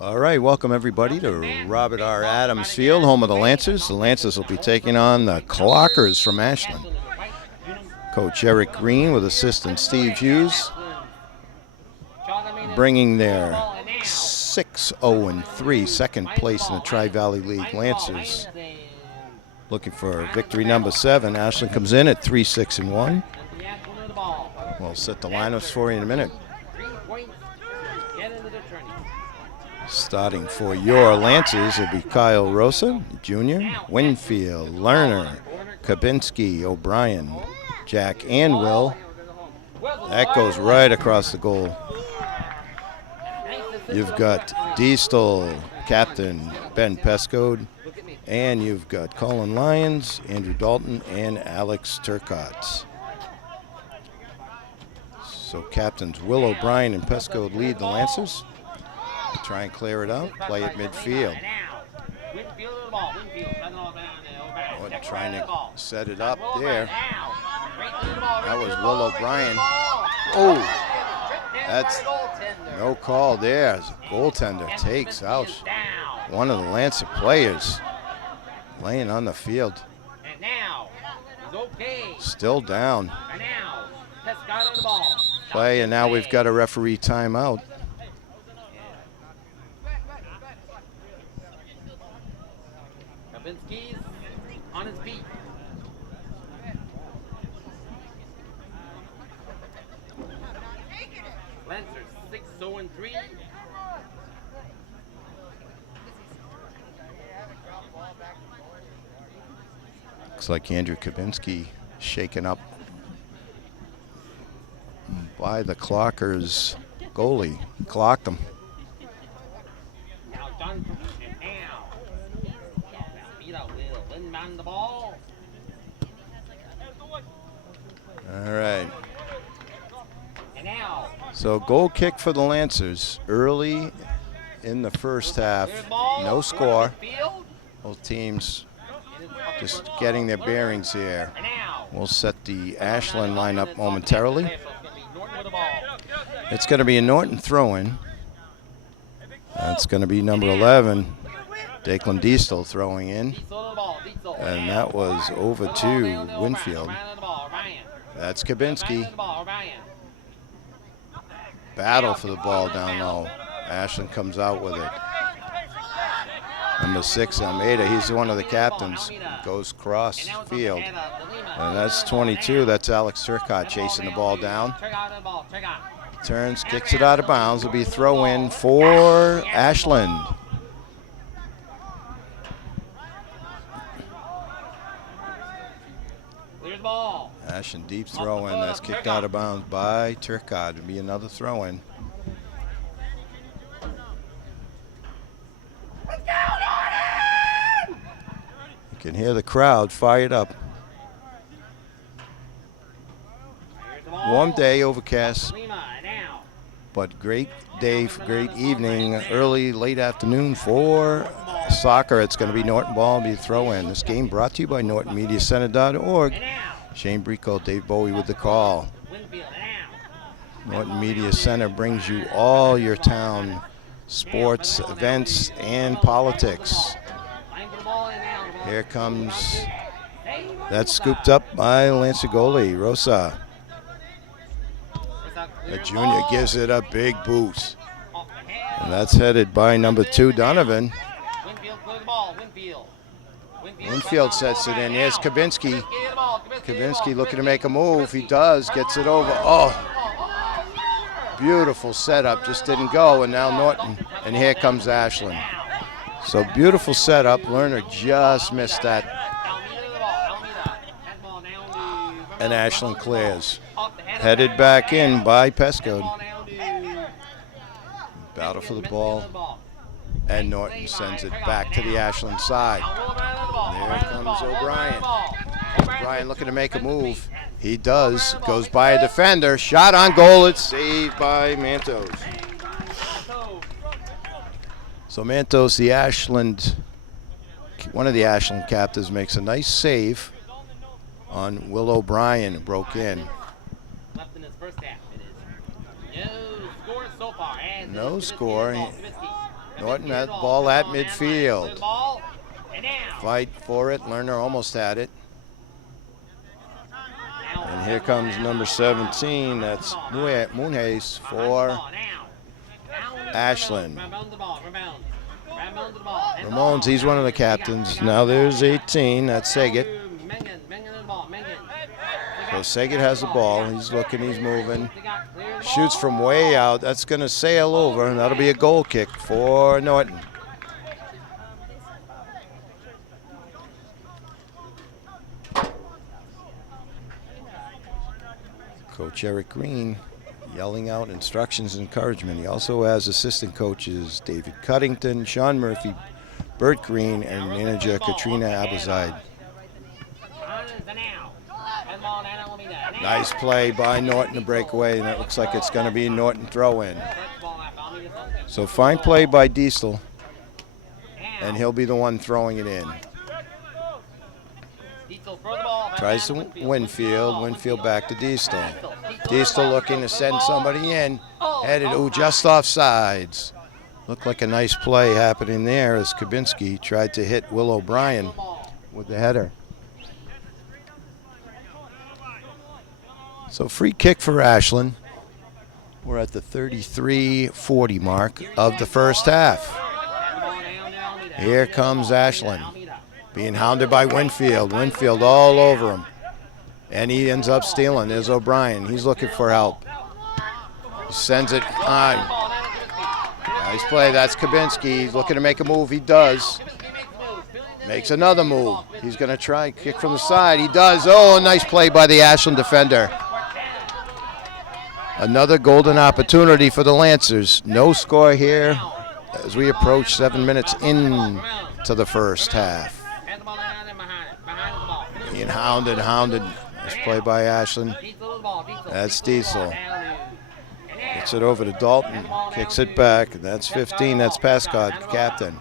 All right, welcome everybody to Robert R. Adams Field, home of the Lancers. The Lancers will be taking on the Clockers from Ashland. Coach Eric Green with assistant Steve Hughes, bringing their 6-0-3 second place in the Tri-Valley League. Lancers looking for victory number 7. Ashland comes in at 3-6-1. We'll set the lineups for you in a minute. Starting for your Lancers will be Kyle Rosa, Jr., Winfield, Lerner, Kabinski, O'Brien, Jack, and Will. That goes right across the goal. You've got Diestel, captain Ben Pescode, and you've got Colin Lyons, Andrew Dalton, and Alex Turcotte. So captains Will O'Brien and Pescode lead the Lancers. Try and clear it out, play at midfield. Trying to set it up there. That was Will O'Brien. Oh, that's no call there. As a goaltender takes out one of the Lancer players laying on the field. Still down. Play, and now we've got a referee timeout. Kabinski's on his feet. Lancers 6-0-3. Looks like Andrew Kabinski shaken up by the Clockers goalie. Clocked him. Now done and now. Will inbound the ball. All right. And now. So goal kick for the Lancers early in the first half. No score. Both teams just getting their bearings here. We'll set the Ashland lineup momentarily. It's going to be a Norton throw-in. That's going to be number 11, Declan Diestel throwing in. And that was over to Winfield. That's Kabinski. Battle for the ball down low. Ashland comes out with it. Number 6, Almeida, he's one of the captains. Goes cross field. And that's 22. That's Alex Turcotte chasing the ball down. Turns, kicks it out of bounds. It'll be a throw in for Ashland. Ashland deep throw in. That's kicked out of bounds by Turcotte. It'll be another throw in. You can hear the crowd fired up. Warm day, overcast, but great day, great evening, early, late afternoon for soccer. It's going to be Norton ball, be a throw-in. This game brought to you by NortonMediaCenter.org. Shane Brico, Dave Bowie with the call. Norton Media Center brings you all your town sports, events, and politics. Here comes, that's scooped up by Lancer goalie, Rosa. The junior gives it a big boost. And that's headed by number 2, Donovan. Winfield sets it in. Here's Kabinski. Kabinski looking to make a move. He does, gets it over. Oh, beautiful setup, just didn't go. And now Norton, and here comes Ashland. So beautiful setup. Lerner just missed that. And Ashland clears. Headed back in by Pescode. Battle for the ball. And Norton sends it back to the Ashland side. There comes O'Brien. O'Brien looking to make a move. He does. Goes by a defender. Shot on goal. It's saved by Mantos. So Mantos, the Ashland, one of the Ashland captains, makes a nice save on Will O'Brien, who broke in. No score. Norton had the ball at midfield. And now. Fight for it. Lerner almost had it. And here comes number 17. That's Munez for Ashland. Ramones, he's one of the captains. Now there's 18. That's Saget. So Saget has the ball. He's looking, he's moving. Shoots from way out. That's going to sail over, and that'll be a goal kick for Norton. Coach Eric Green yelling out instructions and encouragement. He also has assistant coaches David Cuddington, Sean Murphy, Bert Green, and manager Katrina Abazide. Nice play by Norton to break away, and it looks like it's going to be Norton throw-in. So fine play by Diesel, and he'll be the one throwing it in. Tries to Winfield. Winfield back to Diesel. Diesel looking to send somebody in. Headed, just off sides. Looked like a nice play happening there as Kabinski tried to hit Will O'Brien with the header. So free kick for Ashland. We're at the 33-40 mark of the first half. Here comes Ashland, being hounded by Winfield. Winfield all over him. And he ends up stealing. There's O'Brien. He's looking for help. He sends it on. Nice play. That's Kabinski. He's looking to make a move. He does. Makes another move. He's going to try kick from the side. He does. Oh, a nice play by the Ashland defender. Another golden opportunity for the Lancers. No score here as we approach 7 minutes into the first half. Being hounded. Nice play by Ashland. That's Diesel. Gets it over to Dalton. Kicks it back. That's 15. That's Pascott, captain.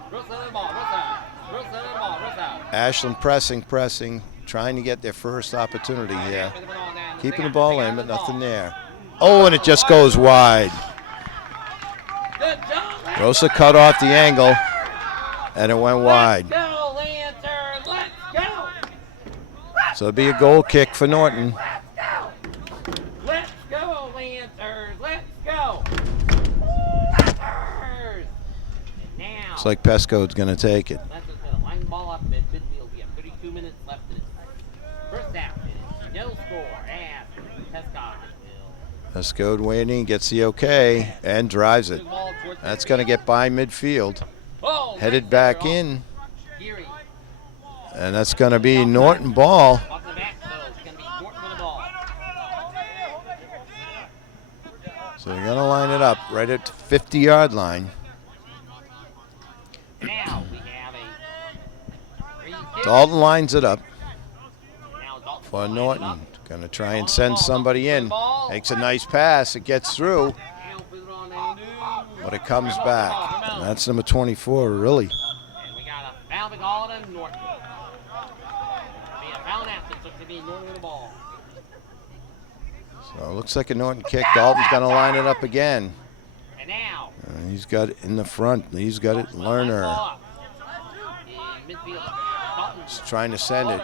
Ashland pressing. Trying to get their first opportunity here. Keeping the ball in, but nothing there. Oh, and it just goes wide. Rosa cut off the angle, and it went wide. So it'll be a goal kick for Norton. Let's go, Lancers. Let's go. Now. Looks like Pesco's going to take it. Lancers going to line the ball up at midfield. We have 32 minutes left in it. First half, it is no score as Pesco. Pesco waiting, gets the okay, and drives it. That's going to get by midfield. Headed back in. And that's going to be Norton ball. So they're going to line it up right at the 50-yard line. Dalton lines it up for Norton. Going to try and send somebody in. Makes a nice pass. It gets through. But it comes back. And that's number 24, really. And we got a foul to call it on Norton. Be a foul after, so to be Norton with the ball. So it looks like a Norton kick. Dalton's going to line it up again. And now. He's got it in the front. He's got it. Lerner. He's trying to send it.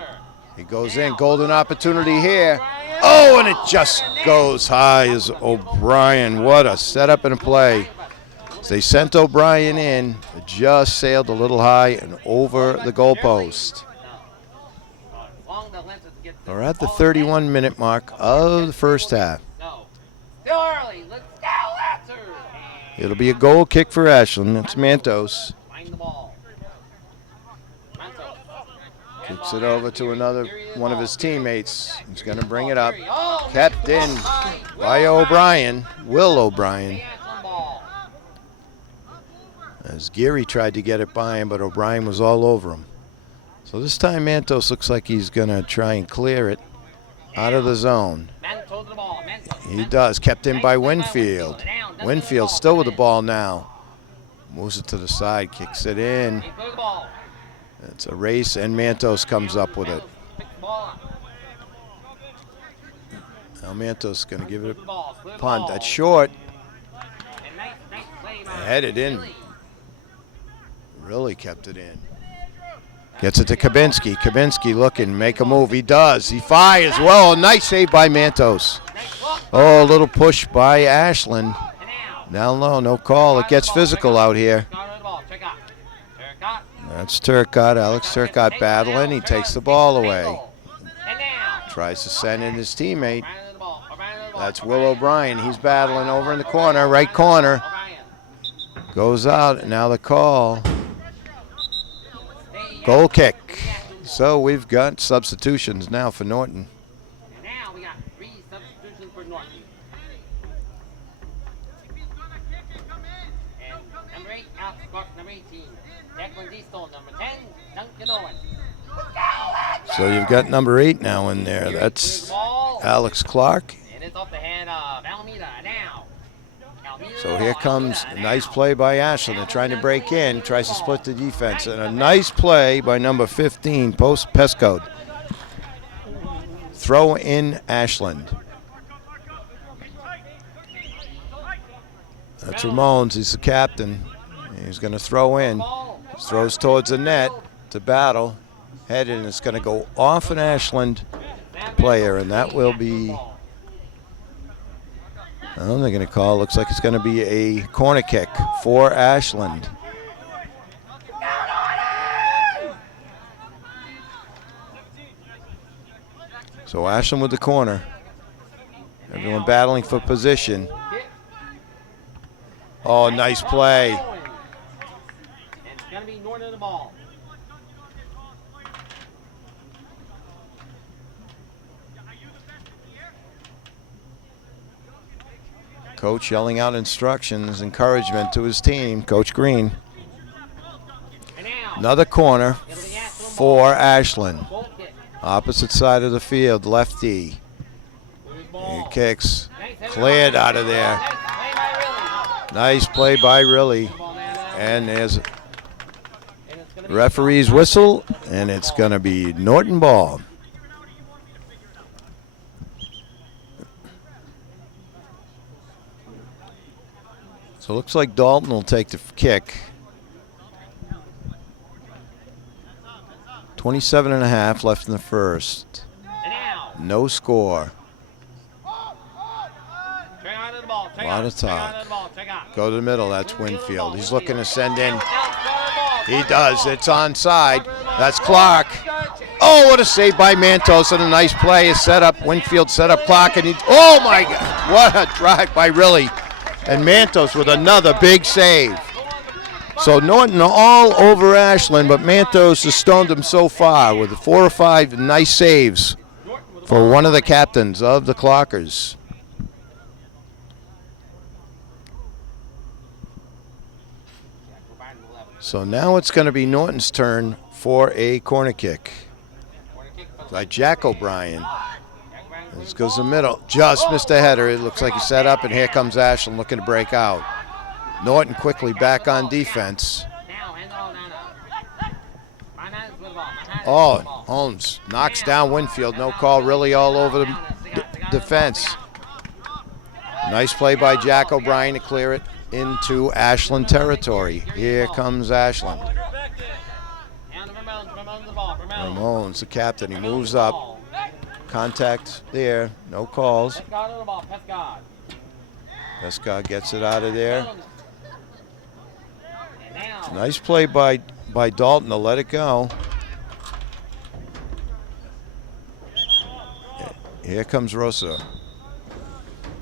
He goes in. Golden opportunity here. Oh, and it just goes high as O'Brien. What a setup and a play. So they sent O'Brien in. It just sailed a little high and over the goalpost. We're at the 31-minute mark of the first half. Still early. Let's go, Lancers. It'll be a goal kick for Ashland. It's Mantos. Find the ball. Kicks it over to another one of his teammates. He's going to bring it up. Kept in by O'Brien, Will O'Brien. As Geary tried to get it by him, but O'Brien was all over him. So this time Mantos looks like he's going to try and clear it out of the zone. He does. Kept in by Winfield. Winfield still with the ball now. Moves it to the side, kicks it in. It's a race, and Mantos comes up with it. Now Mantos is going to give it a punt. That's short. Headed in. Really kept it in. Gets it to Kabinski. Kabinski looking, make a move. He does. He fires. Well, nice save by Mantos. Oh, a little push by Ashland. Down low, no call. It gets physical out here. That's Turcotte. Alex Turcotte battling. He takes the ball away. Tries to send in his teammate. That's Will O'Brien. He's battling over in the corner, right corner. Goes out, and now the call. Goal kick. So we've got substitutions now for Norton. And now we got 3 substitutions for Norton. And number 8, Alex Clark, number 18. Declan Diestel, number 10, Duncan Owen. So you've got number 8 now in there. That's Alex Clark. And it's off the hand of Almeida now. So here comes a nice play by Ashland. They're trying to break in, tries to split the defense. And a nice play by number 15, Post Pescode. Throw in Ashland. That's Ramones. He's the captain. He's going to throw in. Throws towards the net to battle. Headed, and it's going to go off an Ashland player, and that will be, they're going to call, looks like it's going to be a corner kick for Ashland. So Ashland with the corner. Everyone battling for position. Oh, nice play. And it's going to be Norton in the ball. Coach yelling out instructions, encouragement to his team, Coach Green. Another corner for Ashland. Opposite side of the field, lefty. He kicks, cleared out of there. Nice play by Riley. And there's referee's whistle, and it's going to be Norton ball. So it looks like Dalton will take the kick. 27.5 left in the first. No score. A lot of talk. Go to the middle. That's Winfield. He's looking to send in. He does. It's onside. That's Clark. Oh, what a save by Mantos, and a nice play. Is set up. Winfield set up Clark, and he. Oh my God! What a drive by Riley. And Mantos with another big save. So Norton all over Ashland, but Mantos has stoned him so far with 4 or 5 nice saves for one of the captains of the Clockers. So now it's going to be Norton's turn for a corner kick by Jack O'Brien. This goes the middle. Just missed a header. It looks like he set up, and here comes Ashland looking to break out. Norton quickly back on defense. Oh, Holmes knocks down Winfield. No call, really all over the defense. Nice play by Jack O'Brien to clear it into Ashland territory. Here comes Ashland. Ramones, the captain, he moves up. Contact there, no calls. Pescod gets it out of there. Nice play by Dalton to let it go. Here comes Rosa.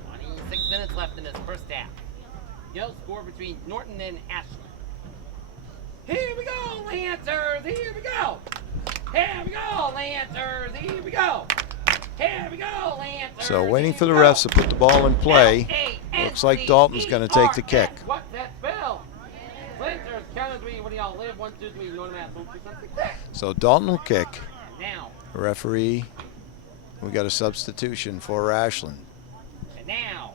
26 minutes left in this first half. No score between Norton and Ashland. Here we go, Lancers! Here we go! Here we go, Lancers! Here we go! Here we go, Lancers! So waiting for the refs to put the ball in play. Looks like Dalton's going to take the kick. What's that spell? Lancers, count as we, what do y'all live? 1, 2, 3, Norton Mass, 1, 2, 3, 6. So Dalton will kick. And now. Referee, we got a substitution for Ashland. And now.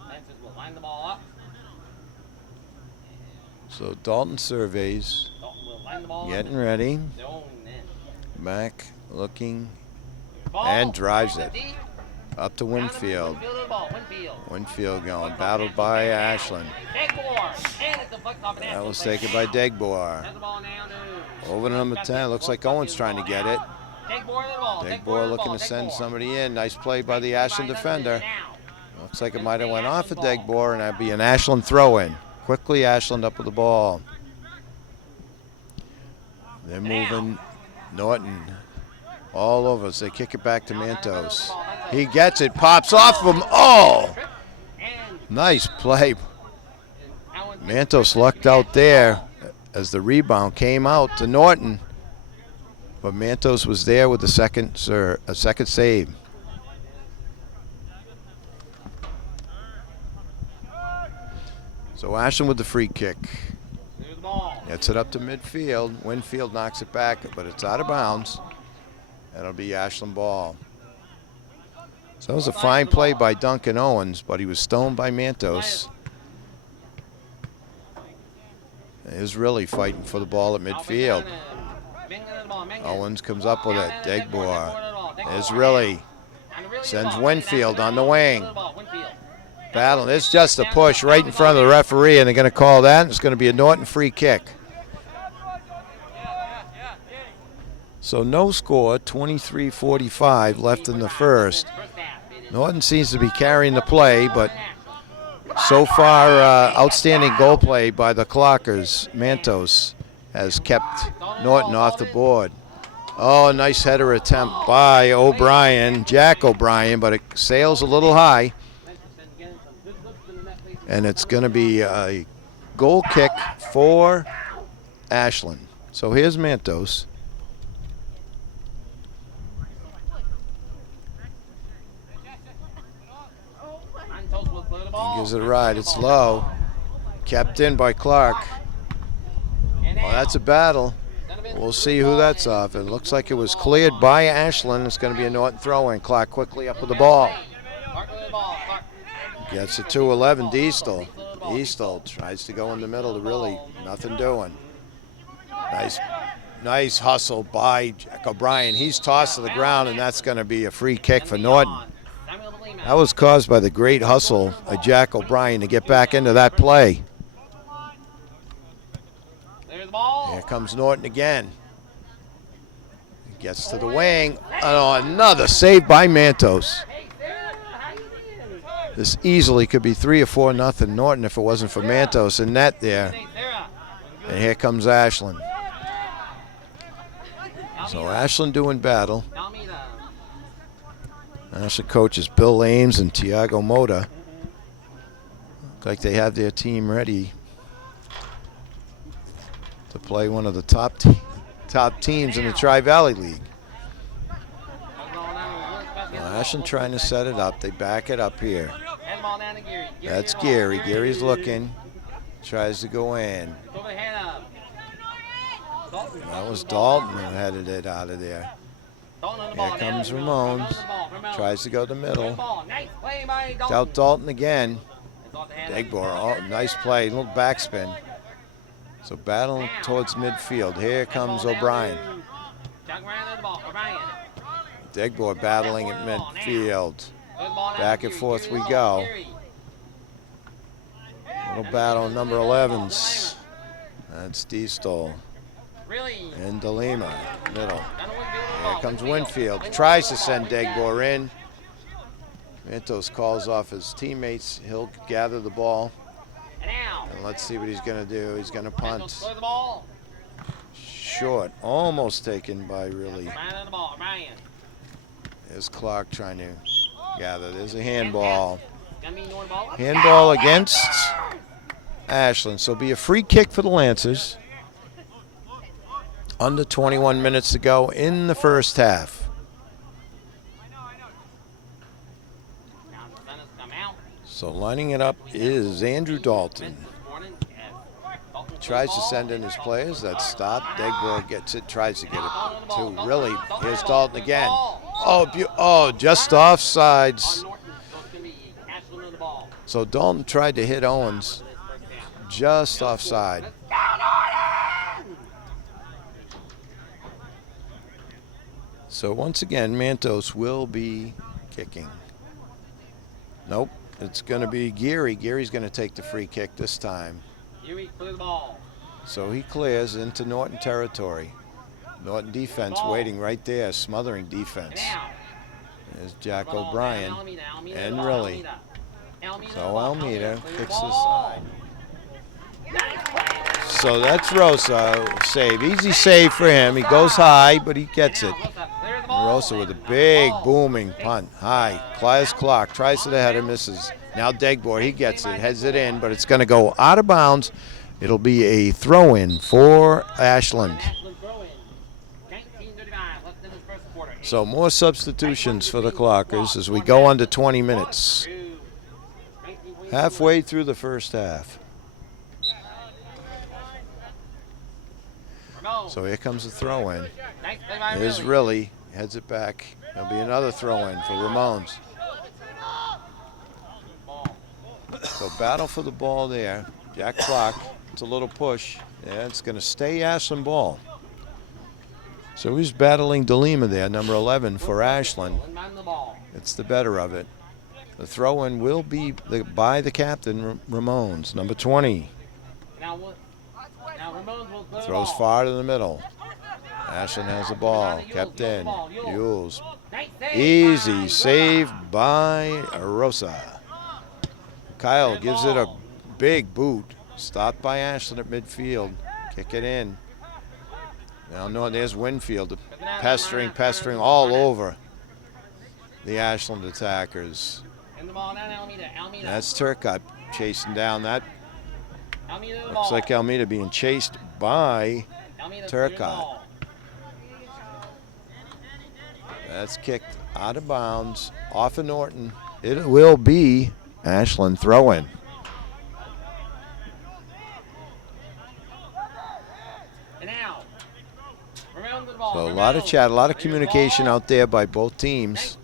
Lancers will line the ball up. So Dalton surveys. Dalton will line the ball getting ready. Zone in. Back, looking, Ball. and drives it. Up to Winfield. Winfield. Winfield going, battled by Ashland. And 4. And it's a That was taken by Degbor. Over to number 10. Looks like Owen's trying to get it. Degbor looking to send somebody in. Nice play by the Ashland defender. Looks like it might have went off of Degbor, and that'd be an Ashland throw-in. Quickly, Ashland up with the ball. They're moving Norton all over us. They kick it back to Mantos. He gets it, pops off of him. Oh! Nice play. Mantos lucked out there as the rebound came out to Norton. But Mantos was there with a second save. So Ashland with the free kick. Gets it up to midfield. Winfield knocks it back, but it's out of bounds. That'll be Ashland ball. So that was a fine play by Duncan Owens, but he was stoned by Mantos. He was really fighting for the ball at midfield. Owens comes up with it. Degbor is really sends Winfield on the wing. Battle. It's just a push right in front of the referee, and they're going to call that. It's going to be a Norton free kick. So no score, 23-45 left in the first. Norton seems to be carrying the play, but so far outstanding goal play by the Clockers. Mantos has kept Norton off the board. Oh, nice header attempt by O'Brien, Jack O'Brien, but it sails a little high. And it's going to be a goal kick for Ashland. So here's Mantos. He gives it a ride. It's low. Kept in by Clark. Well, that's a battle. We'll see who that's off. It looks like it was cleared by Ashland. It's going to be a Norton throw-in. Clark quickly up with the ball. Gets it to 11, Diestel. Diestel tries to go in the middle to really nothing doing. Nice hustle by Jack O'Brien. He's tossed to the ground, and that's going to be a free kick for Norton. That was caused by the great hustle of Jack O'Brien to get back into that play. Here comes Norton again. He gets to the wing. Oh, another save by Mantos. This easily could be 3 or 4-0 Norton if it wasn't for Mantos in net there. And here comes Ashland. So Ashland doing battle. Ashland coaches Bill Ames and Tiago Mota. Look like they have their team ready to play one of the top teams in the Tri-Valley League. Ashland trying to set it up. They back it up here. That's Gary. Gary's looking. Tries to go in. That was Dalton who headed it out of there. Here comes Ramon. Tries to go to the middle. Out Dalton again. Degbor. Oh, nice play. Little backspin. So battling towards midfield. Here comes O'Brien. Degbor battling at midfield. Back and forth we go. Little battle, number 11s. That's Diestel. And DeLima, middle. Here comes Winfield. Tries to send Degbor in. Mantos calls off his teammates. He'll gather the ball. And let's see what he's going to do. He's going to punt. Short. Almost taken by really. There's Clark trying to gather. There's a handball. Handball against Ashland. So it'll be a free kick for the Lancers. Under 21 minutes to go in the first half. So lining it up is Andrew Dalton. Tries to send in his players. That's stopped. Degbor gets it. Tries to get it to really. Here's Dalton again. Oh, just offsides. So Dalton tried to hit Owens. Just offside. So once again, Mantos will be kicking. Nope, it's going to be Geary. Geary's going to take the free kick this time. Huey, clear the ball. So he clears into Norton territory. Norton defense waiting right there, smothering defense. There's Jack O'Brien and Riley. So Almeida kicks this side. So that's Rosa save. Easy save for him. He goes high, but he gets it. Rosa with a big booming punt. High. Clyde's clock. Tries to the header, misses. Now Degbor, he gets it. Heads it in, but it's going to go out of bounds. It'll be a throw-in for Ashland. So more substitutions for the Clockers as we go under 20 minutes. Halfway through the first half. So here comes the throw-in. Here's Riley. Heads it back. There'll be another throw-in for Ramones. So battle for the ball there. Jack Clock. It's a little push. Yeah, it's going to stay Ashland ball. So he's battling DeLima there, number 11 for Ashland. It's the better of it. The throw-in will be by the captain, Ramones, number 20. Throws far to the middle. Ashland has the ball, kept in. Yules. Easy save by Rosa. Kyle gives it a big boot. Stopped by Ashland at midfield. Kick it in. Now, no, there's Winfield pestering all over the Ashland attackers. That's Turcotte chasing down that. Looks like Almeida being chased by Turcotte. That's kicked out of bounds off of Norton. It will be Ashland throw-in. So a lot of chat, a lot of communication out there by both teams.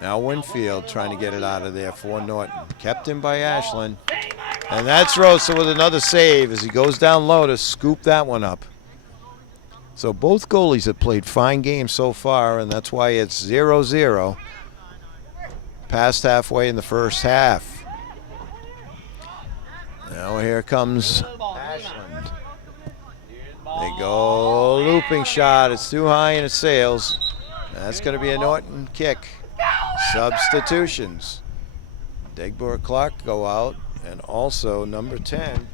Now Winfield trying to get it out of there for Norton. Kept in by Ashland. And that's Rosa with another save as he goes down low to scoop that one up. So both goalies have played fine games so far, and that's why it's 0-0. Past halfway in the first half. Now here comes Ashland. They go looping shot. It's too high and it sails. That's going to be a Norton kick. Substitutions. Degbor Clark go out, and also number 10,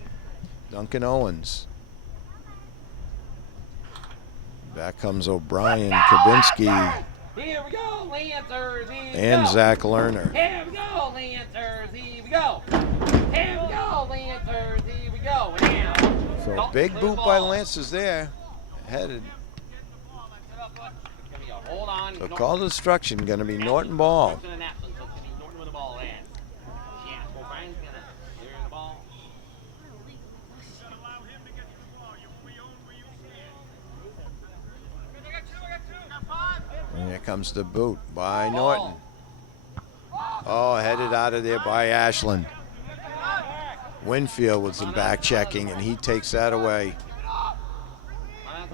Duncan Owens. Back comes O'Brien, Kabinski, Here we go, Lancers. Here we and go. Zach Lerner. Here we go, Lancers. Here we go. Here we go, Lancers. Here we go. Now. So big boot by Lancers there. Headed. Hold on. So call to destruction, going to be Norton ball. Norton with the ball in. Yeah, O'Brien's going to clear the ball. And here comes the boot by Norton. Oh, headed out of there by Ashland. Winfield with some back checking, and he takes that away.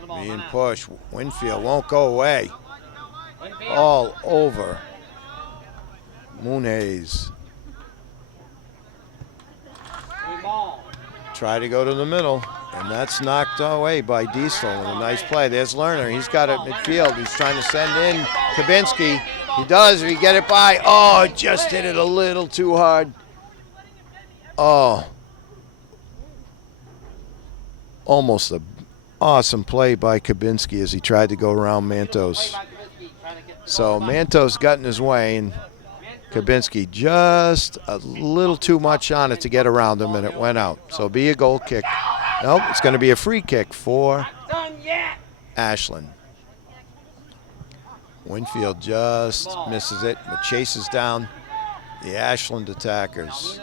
Being pushed. Winfield won't go away. All over Muniz. Try to go to the middle, and that's knocked away by Diesel with a nice play. There's Lerner. He's got it midfield. He's trying to send in Kabinski. He does. He get it by. Oh, just hit it a little too hard. Oh. Almost an awesome play by Kabinski as he tried to go around Mantos. So Mantos got in his way, and Kabinski just a little too much on it to get around him, and it went out. So it'll be a goal kick. Nope, it's going to be a free kick for Ashland. Winfield just misses it, but chases down the Ashland attackers.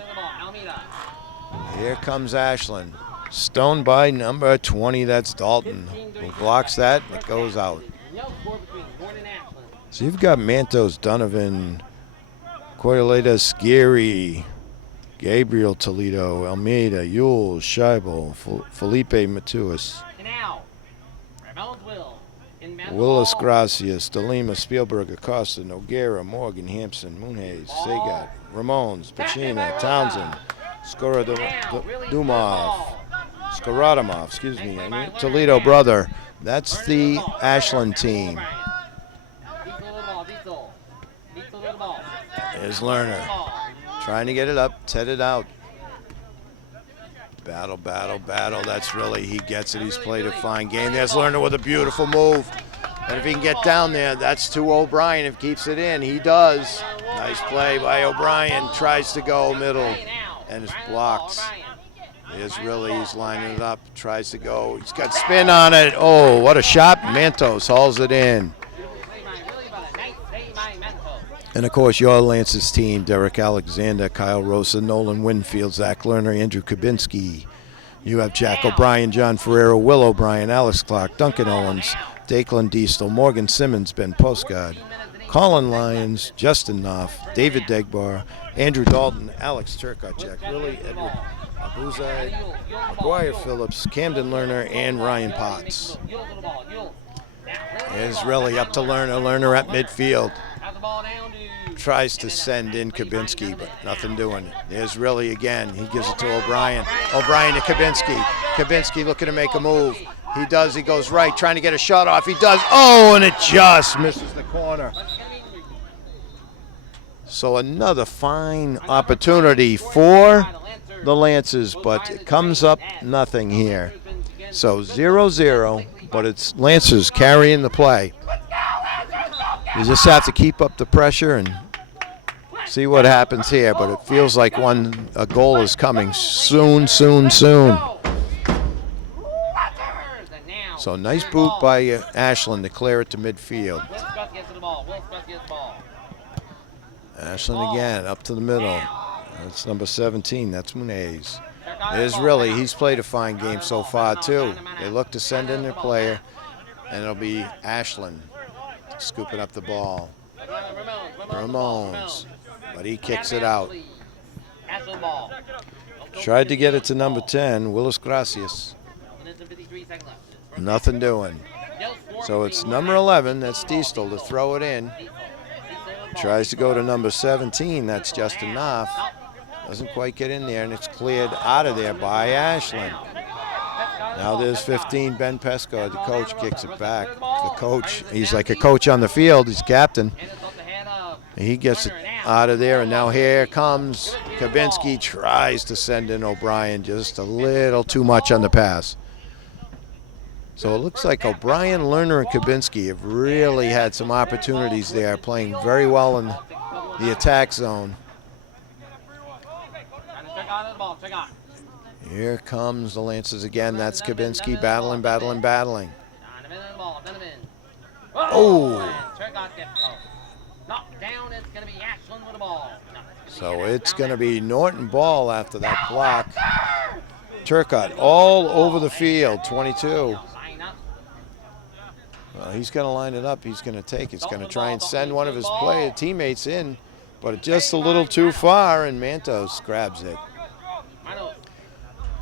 Here comes Ashland. Stoned by number 20, that's Dalton, who blocks that, and it goes out. So you've got Mantos, Donovan, Cordeleta, Scary, Gabriel Toledo, Almeida, Yule, Scheibel, Felipe Matuis, Willis Gracias, DeLima, Spielberg, Acosta, Noguera, Morgan, Hampson, Munez, Sagat, Ramones, Pacina, Townsend, Skora Dumov, Skaradimov, excuse me, Toledo brother. That's the Ashland team. There's Lerner. Trying to get it up, set it out. Battle, battle, battle. That's really, he gets it. He's played a fine game. There's Lerner with a beautiful move. And if he can get down there, that's to O'Brien. If he keeps it in, he does. Nice play by O'Brien. Tries to go middle and is blocked. Here's really, he's lining it up. Tries to go. He's got spin on it. Oh, what a shot. Mantos hauls it in. And, of course, your Lance's team, Derek Alexander, Kyle Rosa, Nolan Winfield, Zach Lerner, Andrew Kabinski. You have Jack O'Brien, John Ferrero, Will O'Brien, Alex Clark, Duncan Owens, Declan Diestel, Morgan Simmons, Ben Postgard, Colin Lyons, Justin Knopf, David Degbar, Andrew Dalton, Alex Turcott, Jack Willie, Edward Abuzai, McGuire Phillips, Camden Lerner, and Ryan Potts. Is really up to Lerner. Lerner at midfield. Tries to send in Kabinski, but nothing doing. There's really again. He gives it to O'Brien. O'Brien to Kabinski. Kabinski looking to make a move. He does. He goes right, trying to get a shot off. He does. Oh, and it just misses the corner. So another fine opportunity for the Lancers, but it comes up nothing here. So 0-0, but it's Lancers carrying the play. You just have to keep up the pressure and see what happens here, but it feels like a goal is coming soon, soon, soon. So nice boot by Ashland to clear it to midfield. Ashland again, up to the middle. That's number 17, that's Muniz. There's really, he's played a fine game so far too. They look to send in their player, and it'll be Ashland scooping up the ball. Ramones, but he kicks it out. Tried to get it to number 10, Willis Gracias. Nothing doing. So it's number 11, that's Diestel, to throw it in. Tries to go to number 17, that's Justin Knopf. Doesn't quite get in there, and it's cleared out of there by Ashland. Now there's 15, Ben Pesco, the coach, kicks it back. The coach, he's like a coach on the field, he's captain. He gets it out of there, and now here comes Kabinski, tries to send in O'Brien, just a little too much on the pass. So it looks like O'Brien, Lerner, and Kabinski have really had some opportunities there, playing very well in the attack zone. Here comes the Lancers again. That's Kabinski battling, battling, battling. Oh! So it's going to be Norton ball after that block. Turcott all over the field, 22. Well, he's going to line it up. He's going to take it. He's going to try and send one of his teammates in, but just a little too far, and Mantos grabs it.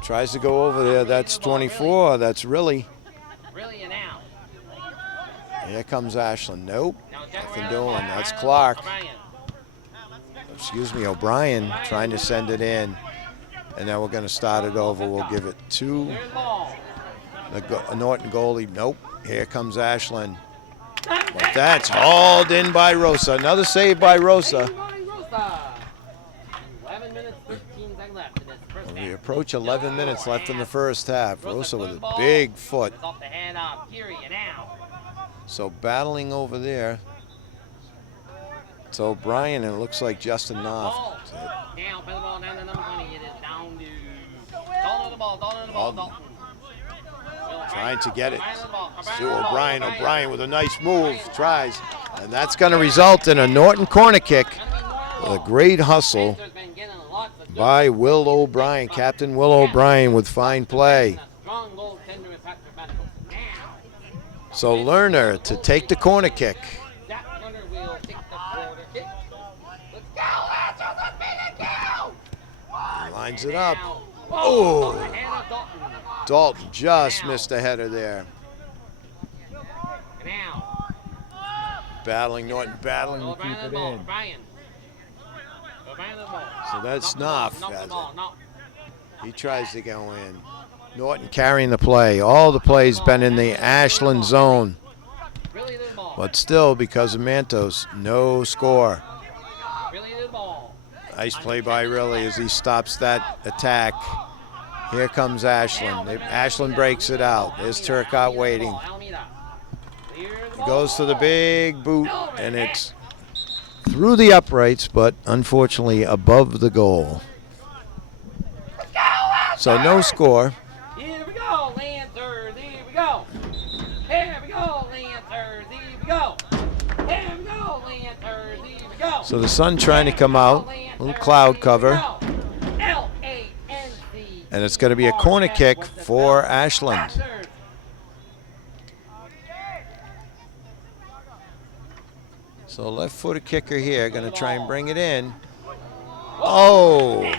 Tries to go over there. That's 24. That's really. Here comes Ashland. Nope. Nothing doing. That's Clark. Excuse me, O'Brien trying to send it in. And now we're going to start it over. We'll give it to the Norton goalie. Nope. Here comes Ashland. But that's hauled in by Rosa. Another save by Rosa. We approach 11 minutes left in the first half. Rosa with a big foot. So battling over there. It's O'Brien, and it looks like Justin Knopf. Trying to get it to O'Brien. O'Brien with a nice move, tries. And that's going to result in a Norton corner kick with a great hustle by Will O'Brien, Captain Will O'Brien, with fine play. So Lerner to take the corner kick. Lines it up. Oh! Dalton just missed a header there. Battling Norton, battling to keep it in. So that's Knopf. He tries to go in. Norton carrying the play. All the plays been in the Ashland zone. Really the ball. But still, because of Mantos, no score. Really the ball. Nice play by Riley as he stops that attack. Here comes Ashland. Ashland breaks it out. There's Turcotte waiting. He goes to the big boot, and it's through the uprights, but unfortunately above the goal. So no score. Here we go, Lancers. Here we go. Here we go, Lancers. Here we go. Here we go, Lancers. Here we go. So the sun trying to come out. Little cloud cover. L-A-N-C. And it's going to be a corner kick for Ashland. So left-footed kicker here, going to try and bring it in. Oh!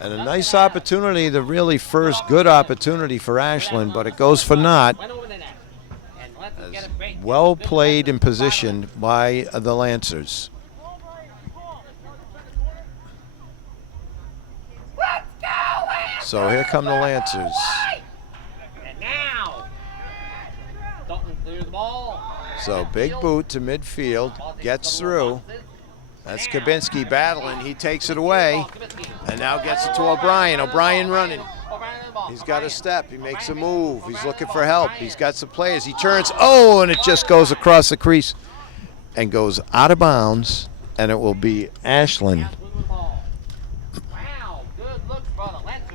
And a nice opportunity, the really first good opportunity for Ashland, but it goes for naught. As well played and positioned by the Lancers. So here come the Lancers. And now, Dalton clears the ball. So big boot to midfield, gets through. That's Kabinski battling. He takes it away and now gets it to O'Brien. O'Brien running. He's got a step. He makes a move. He's looking for help. He's got some players. He turns. Oh, and it just goes across the crease and goes out of bounds, and it will be Ashland.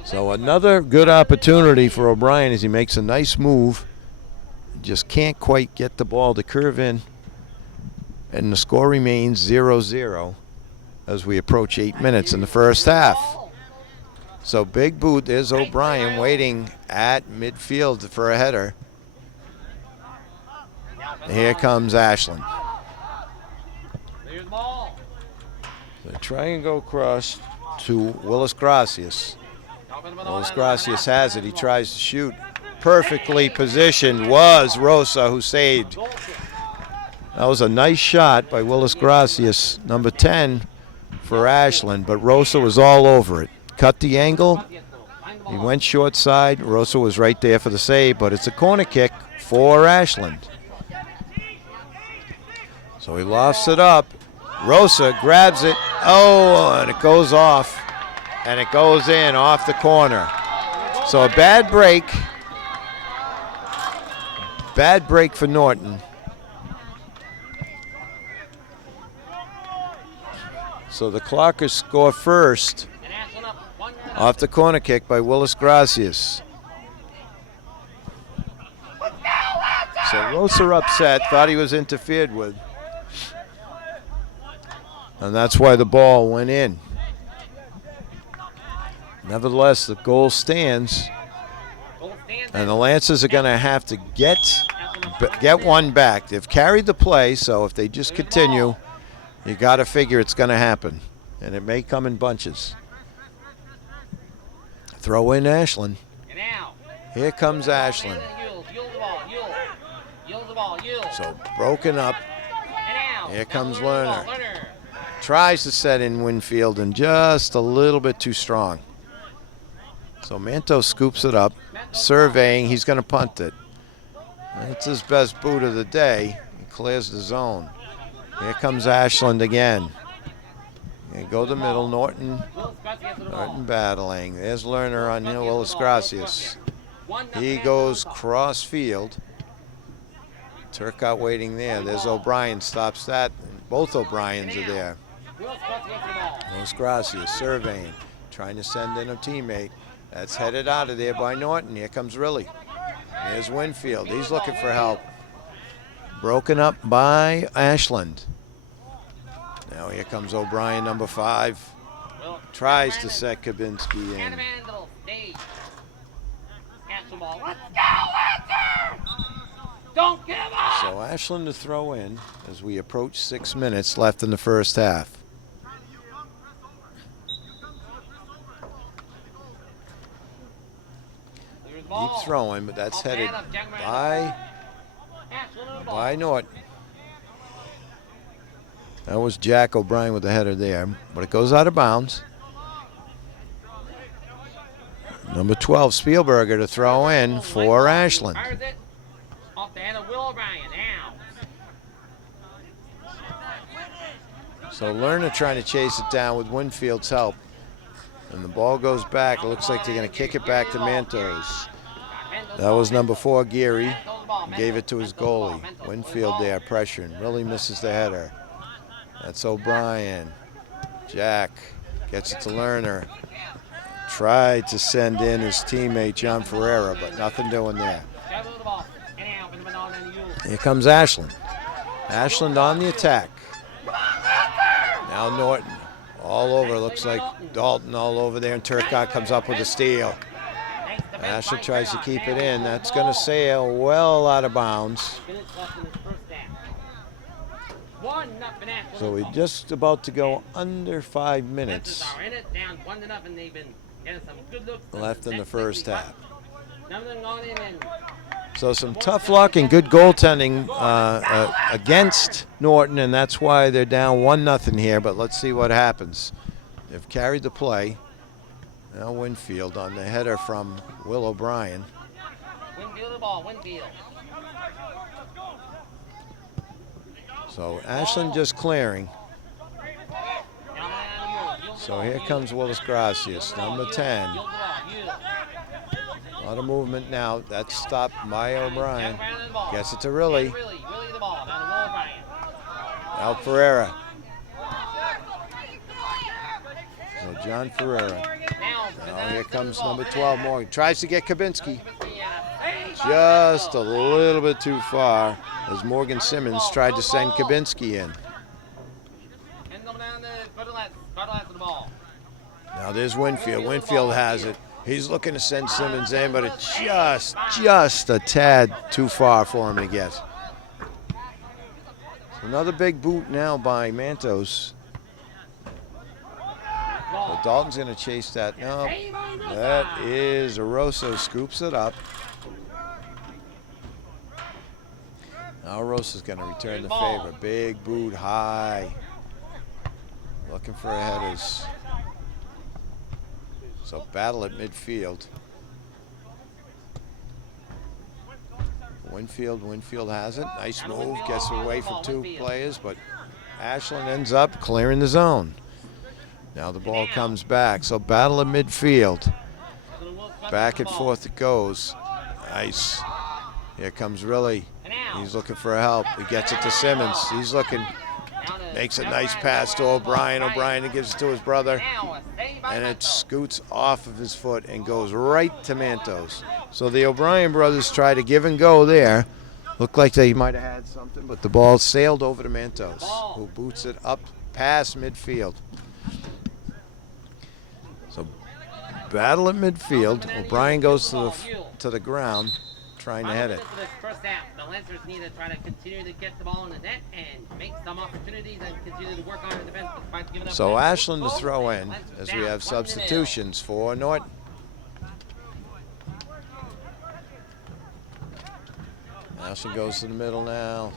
So another good opportunity for O'Brien as he makes a nice move. Just can't quite get the ball to curve in. And the score remains 0-0 as we approach 8 minutes in the first half. So big boot, there's O'Brien waiting at midfield for a header. Here comes Ashland. They try and go across to Willis Gracias. Willis Gracias has it. He tries to shoot. Perfectly positioned was Rosa who saved. That was a nice shot by Willis Gracias, number 10 for Ashland, but Rosa was all over it. Cut the angle. He went short side. Rosa was right there for the save, but it's a corner kick for Ashland. So he lofts it up. Rosa grabs it. Oh, and it goes off. And it goes in off the corner. So a bad break. Bad break for Norton. So the Clockers score first off the corner kick by Willis Gracias. So Rosa upset, thought he was interfered with. And that's why the ball went in. Nevertheless, the goal stands. And the Lancers are going to have to get one back. They've carried the play, so if they just continue, you got to figure it's going to happen. And it may come in bunches. Throw in Ashland. Here comes Ashland. So broken up. Here comes Lerner. Tries to set in Winfield and just a little bit too strong. So Manto scoops it up, surveying. He's going to punt it. That's his best boot of the day. He clears the zone. Here comes Ashland again. Here go the middle. Norton battling. There's Lerner on Willis Gracias. He goes cross field. Turcotte waiting there. There's O'Brien, stops that. Both O'Briens are there. Willis Gracias surveying, trying to send in a teammate. That's headed out of there by Norton. Here comes Riley. Here's Winfield. He's looking for help. Broken up by Ashland. Now here comes O'Brien, number 5. Tries to set Kabinski in. Don't give up! So Ashland to throw in as we approach 6 minutes left in the first half. Deep throwing, but that's headed by Norton. That was Jack O'Brien with the header there, but it goes out of bounds. Number 12, Spielberger, to throw in for Ashland. Fires it off the head of Will O'Brien. Now. So Lerner trying to chase it down with Winfield's help. And the ball goes back. It looks like they're going to kick it back to Mantos. That was number 4, Geary. Gave it to his goalie. Winfield there pressuring. Really misses the header. That's O'Brien. Jack gets it to Lerner. Tried to send in his teammate John Ferreira, but nothing doing there. Here comes Ashland. Ashland on the attack. Now Norton all over. Looks like Dalton all over there, and Turcotte comes up with a steal. Ashland tries to keep it in. That's going to sail well out of bounds. So we're just about to go under 5 minutes left in the first half. So some tough luck and good goaltending against Norton, and that's why they're down 1-0 here. But let's see what happens. They've carried the play. Now Winfield on the header from Will O'Brien. Winfield the ball, Winfield. So Ashland just clearing. So here comes Willis Gracias, number 10. A lot of movement now. That's stopped by O'Brien. Gets it to Riley. Now Ferreira. So John Ferreira. Now here comes number 12, Morgan. Tries to get Kabinski. Just a little bit too far as Morgan Simmons tried to send Kabinski in. Now there's Winfield. Winfield has it. He's looking to send Simmons in, but it's just a tad too far for him to get. So another big boot now by Mantos. So Dalton's going to chase that. No, that is Aroso, scoops it up. Now Arosa's going to return the favor. Big boot high. Looking for a headers. So battle at midfield. Winfield has it. Nice move. Gets away from 2 players, but Ashland ends up clearing the zone. Now the ball comes back. So battle at midfield. Back and forth it goes. Nice. Here comes Riley. He's looking for help. He gets it to Simmons. He's looking. Makes a nice pass to O'Brien. O'Brien gives it to his brother. And it scoots off of his foot and goes right to Mantos. So the O'Brien brothers try to give and go there. Looked like they might have had something, but the ball sailed over to Mantos, who boots it up past midfield. So battle at midfield. O'Brien goes to the ground, trying to head it. First half, the Lancers need to try to continue to get the ball in the net and make some opportunities and continue to work on the defense. So Ashland to throw in as we have substitutions for Norton. Ashland goes to the middle now.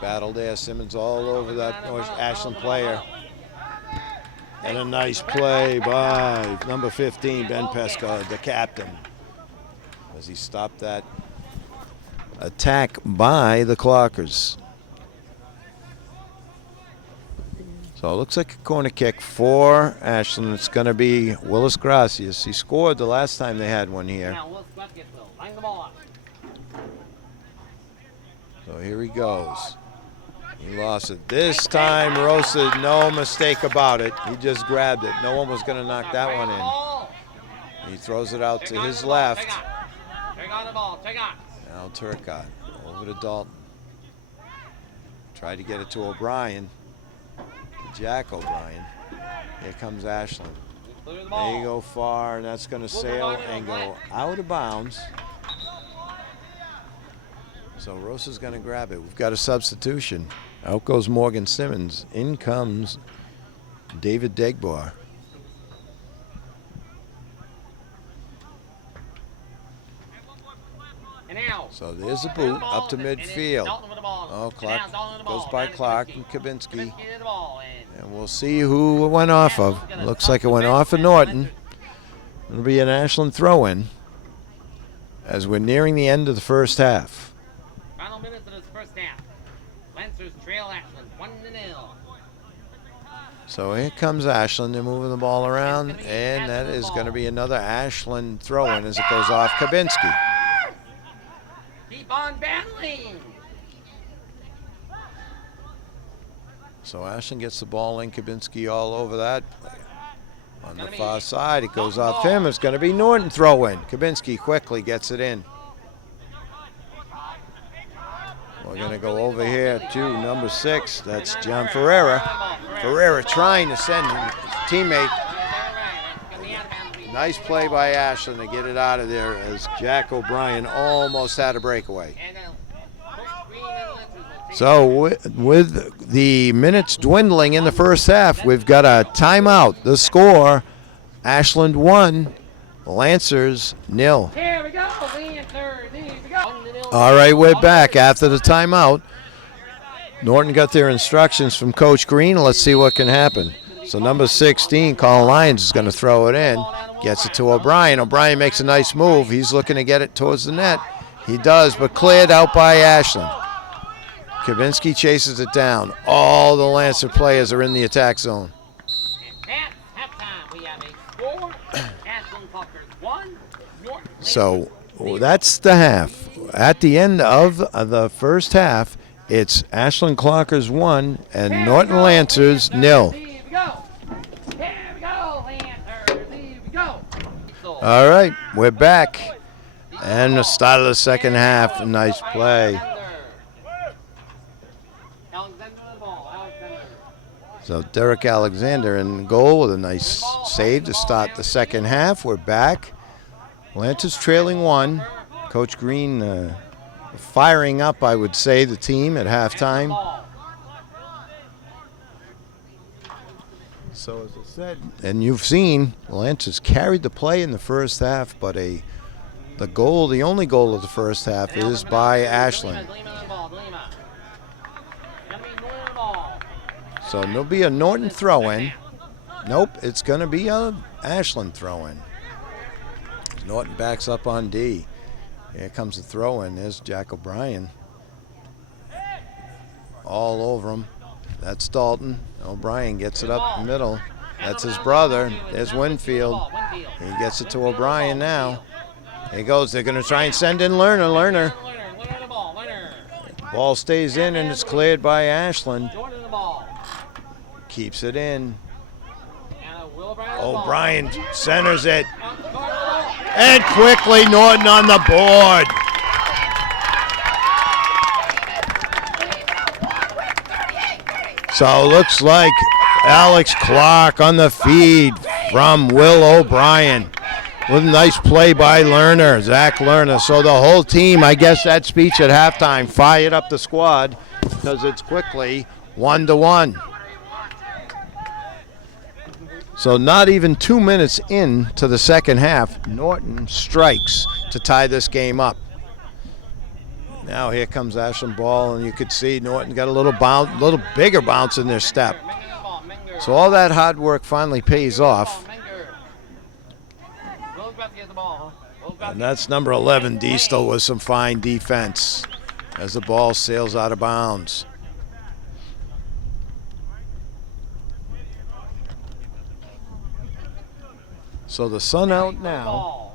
Battle there. Simmons all over that Ashland player. And a nice play by number 15, Ben Pesca, the captain, as he stopped that attack by the Clockers. So it looks like a corner kick for Ashland. It's going to be Willis Gracias. He scored the last time they had one here. So here he goes. He lost it. This time, Rosa, no mistake about it. He just grabbed it. No one was going to knock that one in. He throws it out to his left. Now Turcotte over to Dalton. Tried to get it to O'Brien. To Jack O'Brien. Here comes Ashland. They go far, and that's going to sail and go out of bounds. So Rosa's going to grab it. We've got a substitution. Out goes Morgan Simmons. In comes David Degbar. So there's a boot up to midfield. Oh, Clark goes by Clark and Kabinski. And we'll see who it went off of. Looks like it went off of Norton. It'll be an Ashland throw-in as we're nearing the end of the first half. Final minutes of this first half. Lancers trail Ashland 1-0. So here comes Ashland. They're moving the ball around, and that is going to be another Ashland throw-in as it goes off Kabinski. Keep on battling. So Ashland gets the ball in. Kabinski all over that. On the far side, it goes off him. It's going to be Norton throw-in. Kabinski quickly gets it in. We're going to go over here to number 6. That's John Ferreira. Ferreira trying to send his teammate. Nice play by Ashland to get it out of there as Jack O'Brien almost had a breakaway. So with the minutes dwindling in the first half, we've got a timeout. The score, Ashland 1, Lancers 0. Here we go, Lancers, here we go. All right, we're back after the timeout. Norton got their instructions from Coach Green. Let's see what can happen. So number 16, Colin Lyons, is going to throw it in. Gets it to O'Brien. O'Brien makes a nice move. He's looking to get it towards the net. He does, but cleared out by Ashland. Kabinski chases it down. All the Lancer players are in the attack zone. And that's halftime. We have a score. Ashland Cluckers 1, Norton. So that's the half. At the end of the first half, it's Ashland Clockers 1 and Norton Lancers 0. Here we go. Here we go, Lancers. Here we go. All right, we're back. And the start of the second half, a nice play. So Derek Alexander in goal with a nice save to start the second half. We're back. Lancers trailing 1. Coach Green firing up, I would say, the team at halftime. So as I said, and you've seen, the Lancers carried the play in the first half, but the only goal of the first half is by Ashland. So there'll be a Norton throw-in. Nope, it's going to be a Ashland throw-in. Norton backs up on D. Here comes the throw-in. There's Jack O'Brien. All over him. That's Dalton. O'Brien gets it up middle. That's his brother. There's Winfield. He gets it to O'Brien now. Here he goes. They're going to try and send in Lerner. Lerner. Ball stays in and it's cleared by Ashland. Keeps it in. O'Brien centers it. And quickly Norton on the board. So it looks like Alex Clark on the feed from Will O'Brien. With a nice play by Lerner, Zach Lerner. So the whole team, I guess that speech at halftime, fired up the squad because it's quickly 1-1. So not even 2 minutes into the second half, Norton strikes to tie this game up. Now here comes Ashland ball, and you could see Norton got a little bigger bounce in their step. So all that hard work finally pays off. And that's number 11, Diestel, with some fine defense as the ball sails out of bounds. So the sun out now,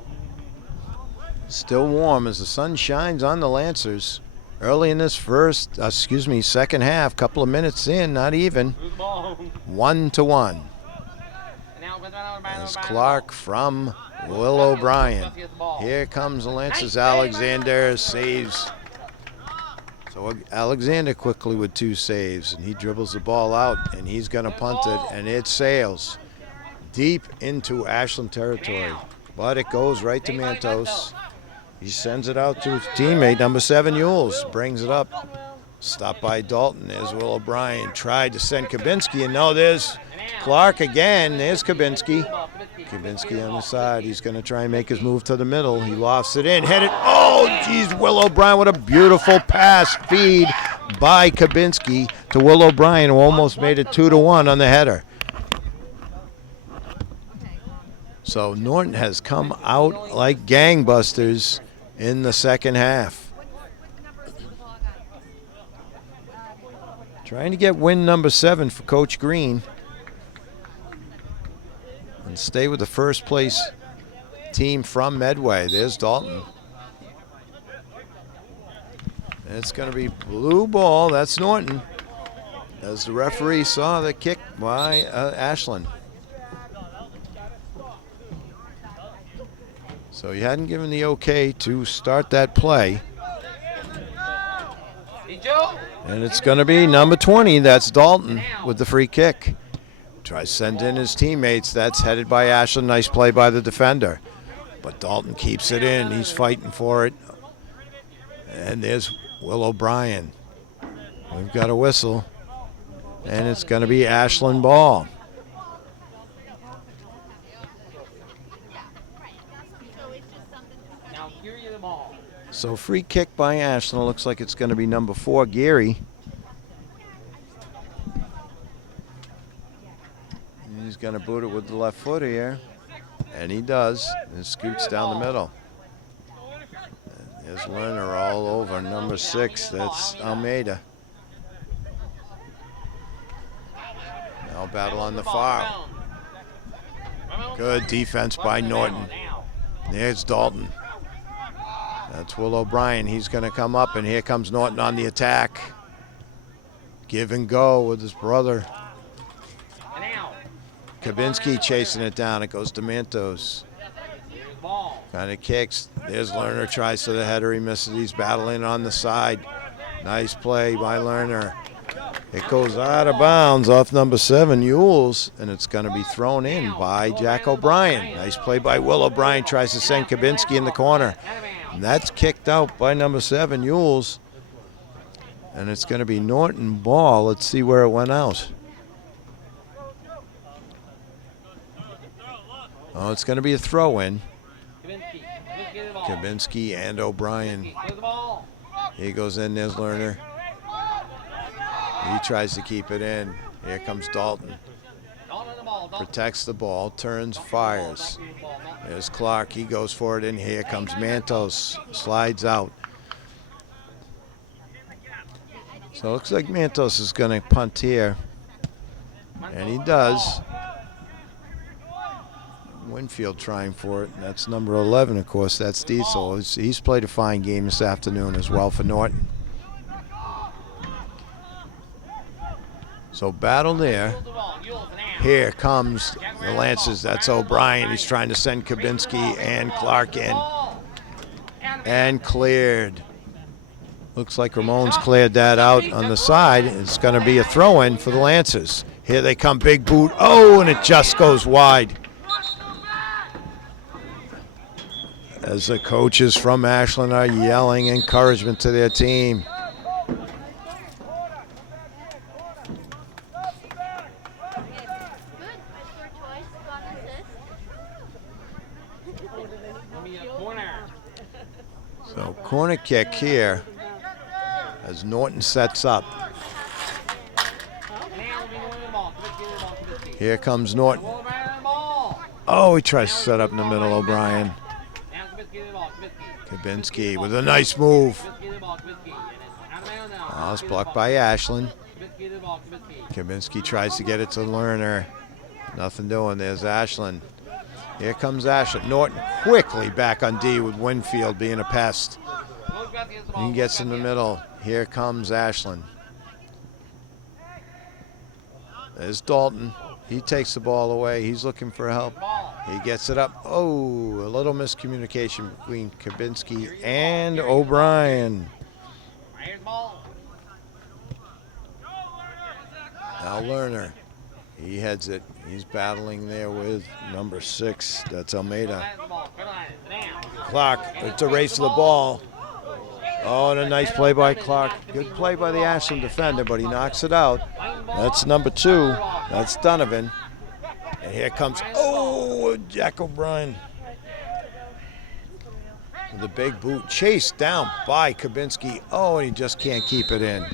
still warm as the sun shines on the Lancers. Early in this second half, couple of minutes in, not even, 1-1. As Clark from Will O'Brien. Here comes the Lancers. Alexander saves. So Alexander quickly with 2 saves, and he dribbles the ball out, and he's going to punt it, and it sails deep into Ashland territory. But it goes right to Mantos. He sends it out to his teammate, number 7, Yules. Brings it up. Stopped by Dalton. There's Will O'Brien. Tried to send Kabinski, and no, there's Clark again. There's Kabinski. Kabinski on the side. He's going to try and make his move to the middle. He lofts it in. Headed. Oh, geez, Will O'Brien. What a beautiful pass feed by Kabinski to Will O'Brien, who almost made it 2-1 on the header. So Norton has come out like gangbusters in the second half. Trying to get win number 7 for Coach Green and stay with the first place team from Medway. There's Dalton. And it's going to be blue ball. That's Norton. As the referee saw the kick by Ashland. So he hadn't given the okay to start that play. And it's going to be number 20. That's Dalton with the free kick. Tries to send in his teammates. That's headed by Ashland. Nice play by the defender. But Dalton keeps it in. He's fighting for it. And there's Will O'Brien. We've got a whistle. And it's going to be Ashland ball. So free kick by Ashland. Looks like it's going to be number 4, Geary. He's going to boot it with the left foot here. And he does. And scoots down the middle. And there's Lerner all over. Number 6, that's Almeida. Now battle on the far. Good defense by Norton. There's Dalton. That's Will O'Brien. He's going to come up, and here comes Norton on the attack. Give and go with his brother. Kabinski chasing it down. It goes to Mantos. Kind of kicks. There's Lerner. Tries to the header. He misses. He's battling on the side. Nice play by Lerner. It goes out of bounds off number 7, Yules, and it's going to be thrown in by Jack O'Brien. Nice play by Will O'Brien. Tries to send Kabinski in the corner. And that's kicked out by number 7, Yules. And it's going to be Norton ball. Let's see where it went out. Oh, it's going to be a throw-in. Kabinski and O'Brien. He goes in, there's Lerner. He tries to keep it in. Here comes Dalton. Protects the ball, turns, fires. There's Clark. He goes for it, and here comes Mantos. Slides out. So it looks like Mantos is going to punt here. And he does. Winfield trying for it. And that's number 11, of course. That's Diesel. He's played a fine game this afternoon as well for Norton. So battle there. Here comes the Lancers. That's O'Brien. He's trying to send Kabinski and Clark in. And cleared. Looks like Ramon's cleared that out on the side. It's going to be a throw-in for the Lancers. Here they come, big boot. Oh, and it just goes wide. As the coaches from Ashland are yelling encouragement to their team. So corner kick here as Norton sets up. Here comes Norton. Oh, he tries to set up in the middle, O'Brien. Kabinski with a nice move. Oh, it's blocked by Ashland. Kabinski tries to get it to Lerner. Nothing doing. There's Ashland. Here comes Ashland. Norton quickly back on D with Winfield being a pest. He gets in the middle. Here comes Ashland. There's Dalton. He takes the ball away. He's looking for help. He gets it up. Oh, a little miscommunication between Kabinski and O'Brien. Now Lerner. He heads it. He's battling there with number 6. That's Almeida. Clark. It's a race to the ball. Oh, and a nice play by Clark. Good play by the Ashland defender, but he knocks it out. That's number 2. That's Donovan. And here comes, Jack O'Brien. The big boot chased down by Kabinski. Oh, and he just can't keep it in.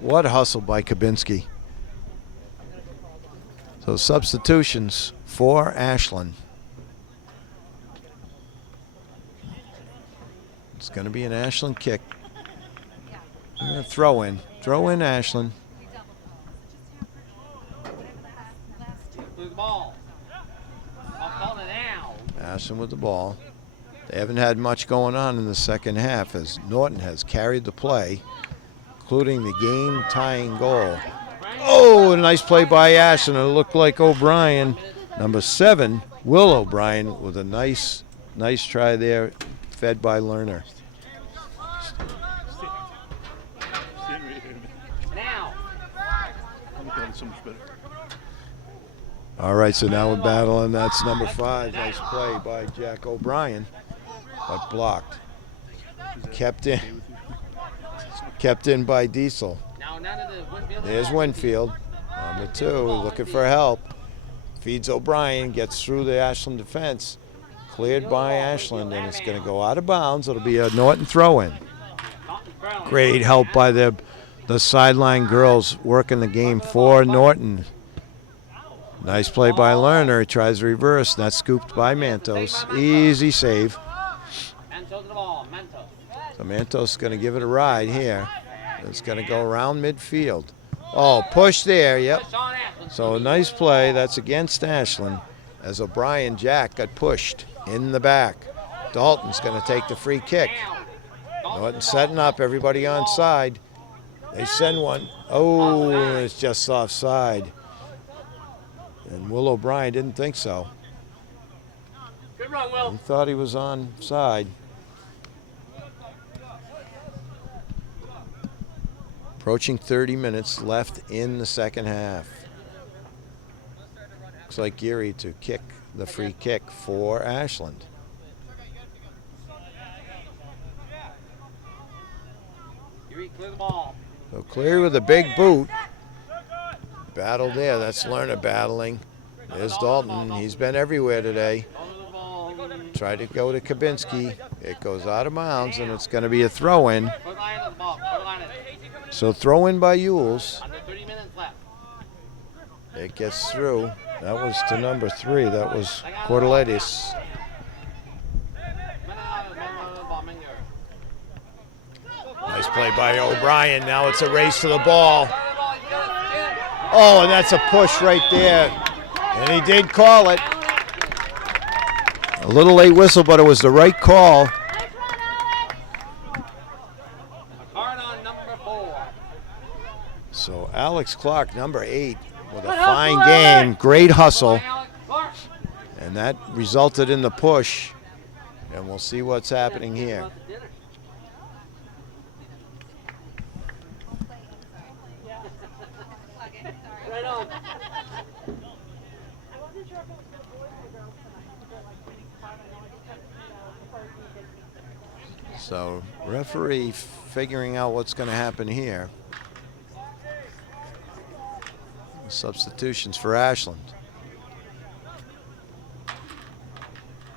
What a hustle by Kabinski. So substitutions for Ashland. It's going to be an Ashland kick. I'm going to throw in. Throw in Ashland. Lose the ball. I'm calling it now. Ashland with the ball. They haven't had much going on in the second half as Norton has carried the play, including the game-tying goal. Oh, a nice play by Ashland. It looked like O'Brien. Number 7, Will O'Brien, with a nice try there, fed by Lerner. Now. All right, so now we're battling. That's number 5. Nice play by Jack O'Brien, but blocked. Kept in by Diesel. There's Winfield, number 2, looking for help. Feeds O'Brien, gets through the Ashland defense. Cleared by Ashland, and it's going to go out of bounds. It'll be a Norton throw-in. Great help by the sideline girls working the game for Norton. Nice play by Lerner. He tries to reverse. That's scooped by Mantos. Easy save. So Mantos is going to give it a ride here. It's going to go around midfield. Oh, push there. Yep. So a nice play. That's against Ashland as O'Brien Jack got pushed in the back. Dalton's going to take the free kick. Norton setting up. Everybody on side. They send one. Oh, it's just offside. And Will O'Brien didn't think so. Good run, Will. He thought he was on side. Approaching 30 minutes left in the second half. Looks like Geary to kick the free kick for Ashland. Geary, clear the ball. So Cleary with a big boot. Battle there. That's Lerner battling. There's Dalton. He's been everywhere today. Tried to go to Kabinski. It goes out of bounds, and it's going to be a throw-in. So throw-in by Yules. It gets through. That was to number 3. That was Corteletis. Nice play by O'Brien. Now it's a race to the ball. Oh, and that's a push right there. And he did call it. A little late whistle, but it was the right call. So Alex Clark, number 8, with a fine game. Great hustle. And that resulted in the push. And we'll see what's happening here. So referee figuring out what's going to happen here. Substitutions for Ashland.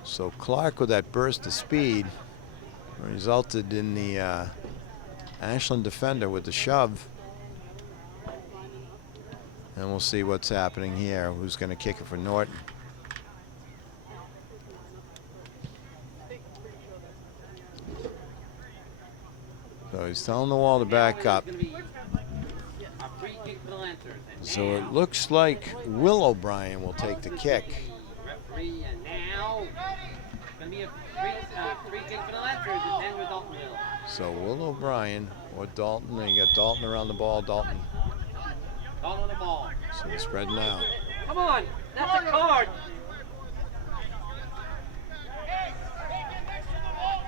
So Clark with that burst of speed resulted in the Ashland defender with the shove. And we'll see what's happening here. Who's going to kick it for Norton? So he's telling the wall to back up. So it looks like Will O'Brien will take the kick. So Will O'Brien or Dalton. And you got Dalton around the ball. Dalton. On the ball. So they're spreading out. Come on, that's a card.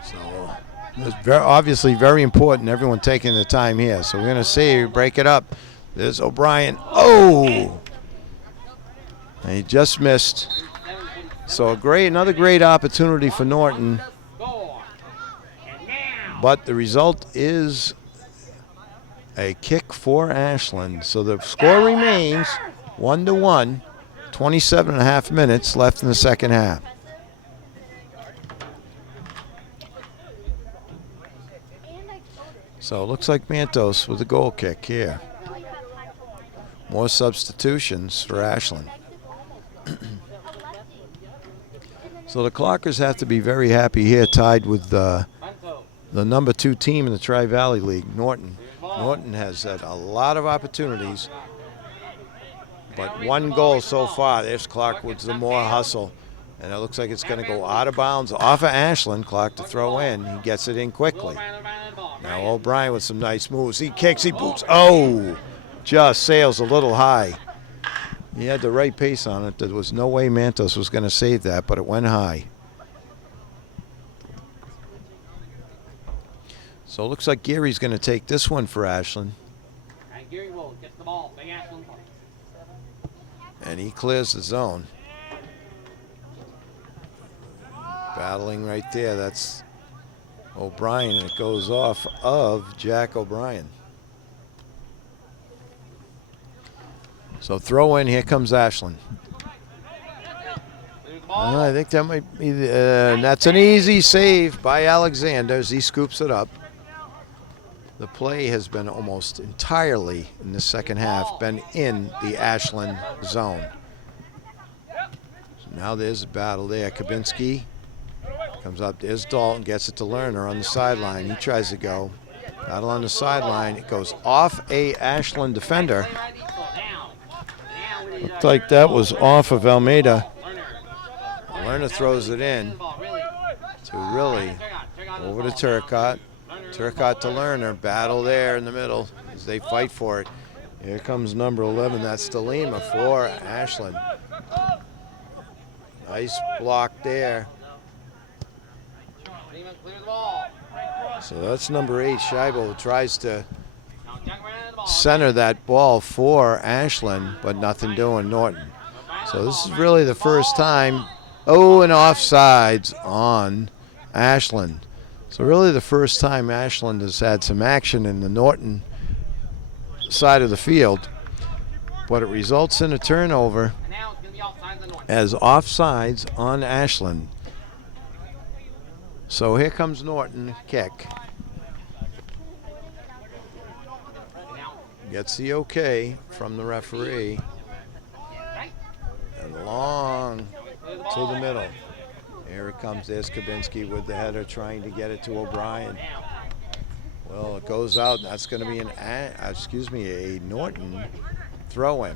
So it's obviously very important, everyone taking the time here. So we're going to see, break it up. There's O'Brien. Oh! And he just missed. So another great opportunity for Norton. But the result is a kick for Ashland. So the score remains 1-1, 27.5 minutes left in the second half. So it looks like Mantos with a goal kick here. More substitutions for Ashland. So the Clockers have to be very happy here, tied with the number 2 team in the Tri-Valley League, Norton. Norton has had a lot of opportunities, but 1 goal so far. There's Clark with some more hustle, and it looks like it's going to go out of bounds off of Ashland. Clark to throw in. He gets it in quickly. Now O'Brien with some nice moves. He kicks, he boots. Oh, just sails a little high. He had the right pace on it. There was no way Mantos was going to save that, but it went high. So it looks like Gary's going to take this one for Ashland. And Gary will get the ball. Big Ashland. And he clears the zone. Battling right there. That's O'Brien. It goes off of Jack O'Brien. So throw in. Here comes Ashland. I think that might be that's an easy save by Alexander as he scoops it up. The play has been almost entirely in the second half been in the Ashland zone. So now there's a battle there. Kabinski comes up. There's Dalton, gets it to Lerner on the sideline. He tries to go. Battle on the sideline. It goes off a Ashland defender. Looked like that was off of Almeida. Lerner throws it in to really over to Turcotte. Turcotte to Lerner. Battle there in the middle as they fight for it. Here comes number 11. That's DeLima for Ashland. Nice block there. So that's number 8. Scheibe tries to center that ball for Ashland, but nothing doing. Norton. So this is really the first time. Oh, and offsides on Ashland. So really the first time Ashland has had some action in the Norton side of the field, but it results in a turnover as offsides on Ashland. So here comes Norton, kick. Gets the okay from the referee. And long to the middle. Here it comes. There's Kabinski with the header trying to get it to O'Brien. Well, it goes out. That's going to be a Norton throw-in.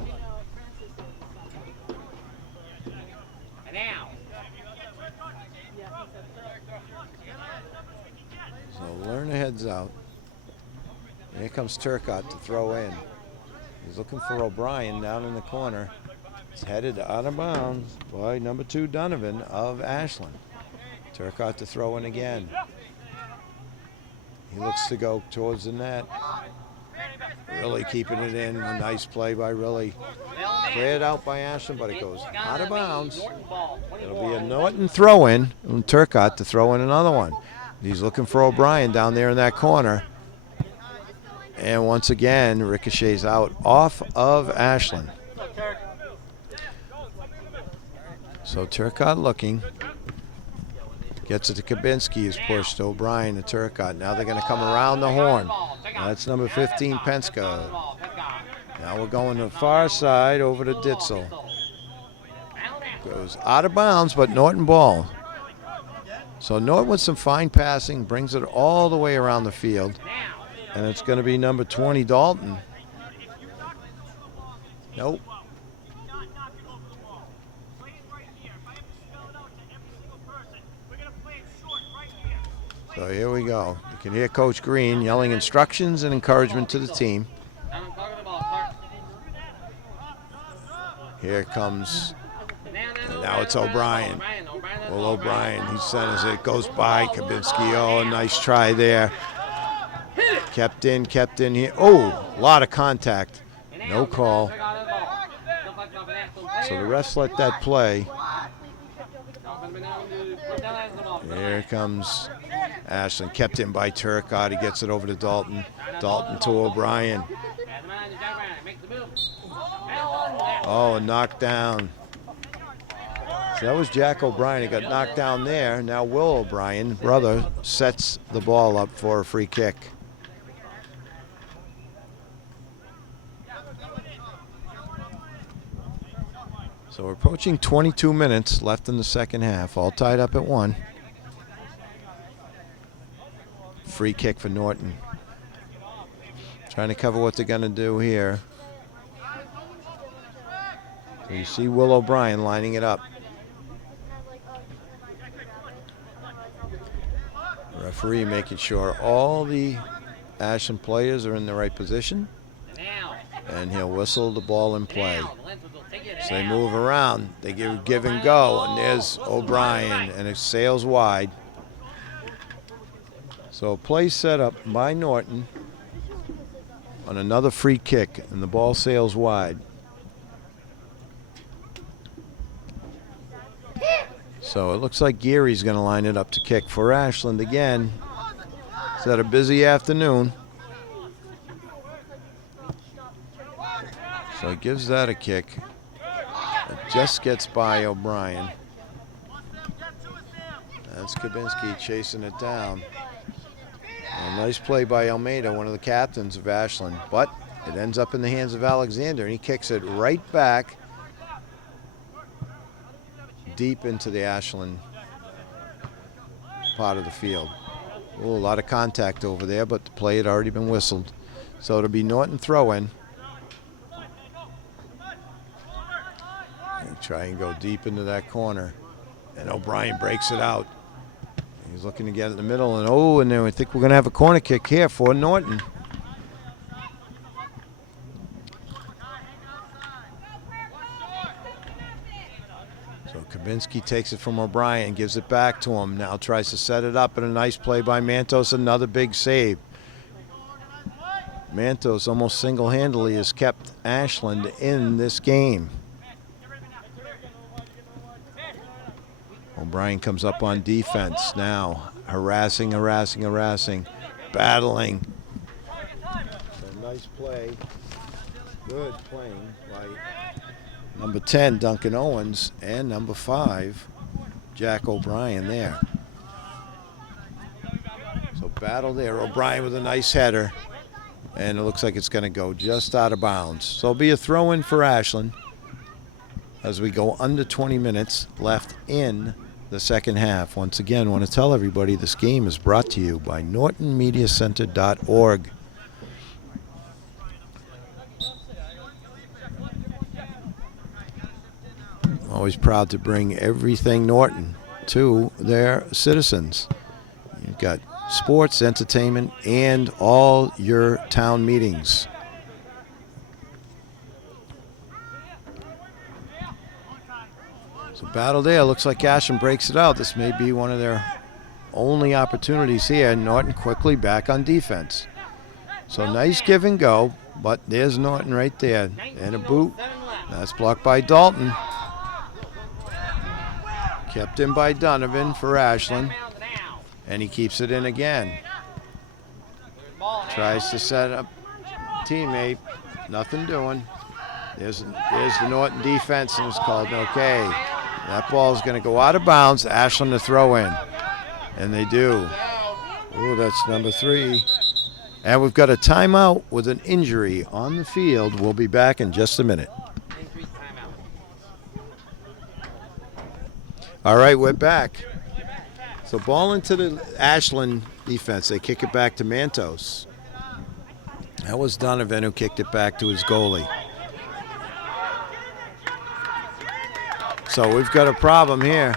So Lerner heads out. Here comes Turcotte to throw in. He's looking for O'Brien down in the corner. It's headed out of bounds by number 2 Donovan of Ashland. Turcotte to throw in again. He looks to go towards the net. Really keeping it in. A nice play by Riley. Cleared out by Ashland, but it goes out of bounds. It'll be a Norton throw in and Turcotte to throw in another one. He's looking for O'Brien down there in that corner. And once again, ricochets out off of Ashland. So Turcotte looking. Gets it to Kabinski, is pushed to O'Brien to Turcotte. Now they're going to come around the horn. That's number 15, Penska. Now we're going to the far side over to Ditzel. Goes out of bounds, but Norton ball. So Norton with some fine passing, brings it all the way around the field. And it's going to be number 20, Dalton. Nope. So here we go. You can hear Coach Green yelling instructions and encouragement to the team. Here comes, and now it's O'Brien. Well, O'Brien, he centers it, goes by Kabinski. Oh, a nice try there. Kept in here. Oh, a lot of contact. No call. So the refs let that play. Here comes Ashland, kept in by Turcotte. He gets it over to Dalton. Dalton to O'Brien. Oh, knocked down. So that was Jack O'Brien. He got knocked down there. Now Will O'Brien, brother, sets the ball up for a free kick. So we're approaching 22 minutes left in the second half, all tied up at 1. free kick for Norton. Trying to cover what they're going to do here. So you see Will O'Brien lining it up. Referee making sure all the Ashland players are in the right position. And he'll whistle the ball in play. So they move around. They give and go. And there's O'Brien, and it sails wide. So play set up by Norton on another free kick, and the ball sails wide. So it looks like Geary's going to line it up to kick for Ashland again. It's had a busy afternoon. So he gives that a kick. It just gets by O'Brien. That's Kabinski chasing it down. A nice play by Almeida, one of the captains of Ashland. But it ends up in the hands of Alexander, and he kicks it right back deep into the Ashland part of the field. Ooh, a lot of contact over there, but the play had already been whistled. So it'll be Norton throw-in. Try and go deep into that corner. And O'Brien breaks it out. He's looking to get it in the middle. And then I think we're going to have a corner kick here for Norton. So Kabinski takes it from O'Brien, gives it back to him. Now tries to set it up, and a nice play by Mantos. Another big save. Mantos almost single-handedly has kept Ashland in this game. O'Brien comes up on defense now, harassing, battling. So nice play, good playing by number 10, Duncan Owens, and number 5, Jack O'Brien there. So battle there, O'Brien with a nice header, and it looks like it's going to go just out of bounds. So it'll be a throw-in for Ashland as we go under 20 minutes left in the second half. Once again, I want to tell everybody this game is brought to you by NortonMediaCenter.org. Always proud to bring everything Norton to their citizens. You've got sports, entertainment, and all your town meetings. So battle there. Looks like Ashland breaks it out. This may be one of their only opportunities here. Norton quickly back on defense. So nice give and go, but there's Norton right there. And a boot. That's blocked by Dalton. Kept in by Donovan for Ashland. And he keeps it in again. Tries to set up teammate. Nothing doing. There's the Norton defense, and it's called okay. That ball is going to go out of bounds. Ashland to throw in. And they do. Oh, that's number 3. And we've got a timeout with an injury on the field. We'll be back in just a minute. All right, we're back. So ball into the Ashland defense. They kick it back to Mantos. That was Donovan who kicked it back to his goalie. So we've got a problem here.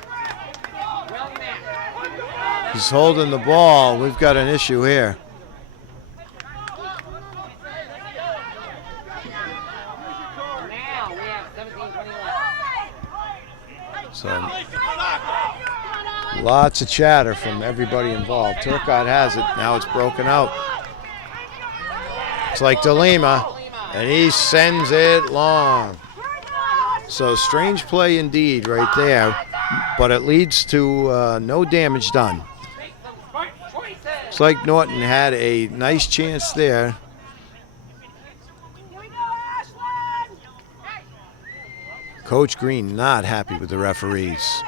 He's holding the ball. We've got an issue here. So lots of chatter from everybody involved. Turcotte has it. Now it's broken out. It's like DeLima, and he sends it long. So strange play indeed right there, but it leads to no damage done. It's like Norton had a nice chance there. Coach Green not happy with the referees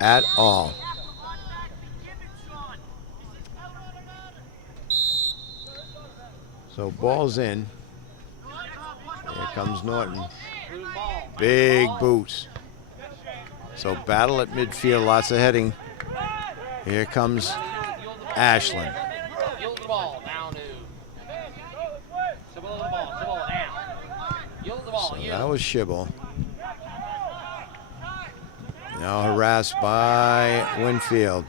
at all. So ball's in. Here comes Norton. Big boots. So battle at midfield, lots of heading. Here comes Ashland. ball. Down to. Shibble the ball. Shibble down. Yield the ball. So Yield. that was Shibble. Now harassed by Winfield.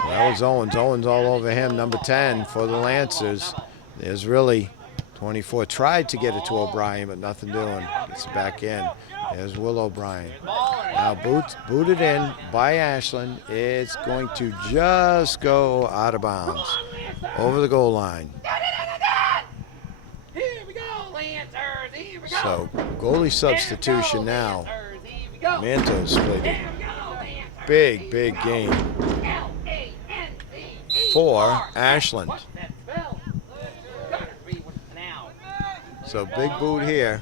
So that was Owens. Owens all over him. Number 10 for the Lancers. There's really 24. Tried to get it to O'Brien, but nothing doing. Gets it back in. There's Will O'Brien. Now booted in by Ashland. It's going to just go out of bounds. Over the goal line. Here we go, Lancers. Here we go. So goalie substitution now. Mantos played a big game for Ashland. So big boot here.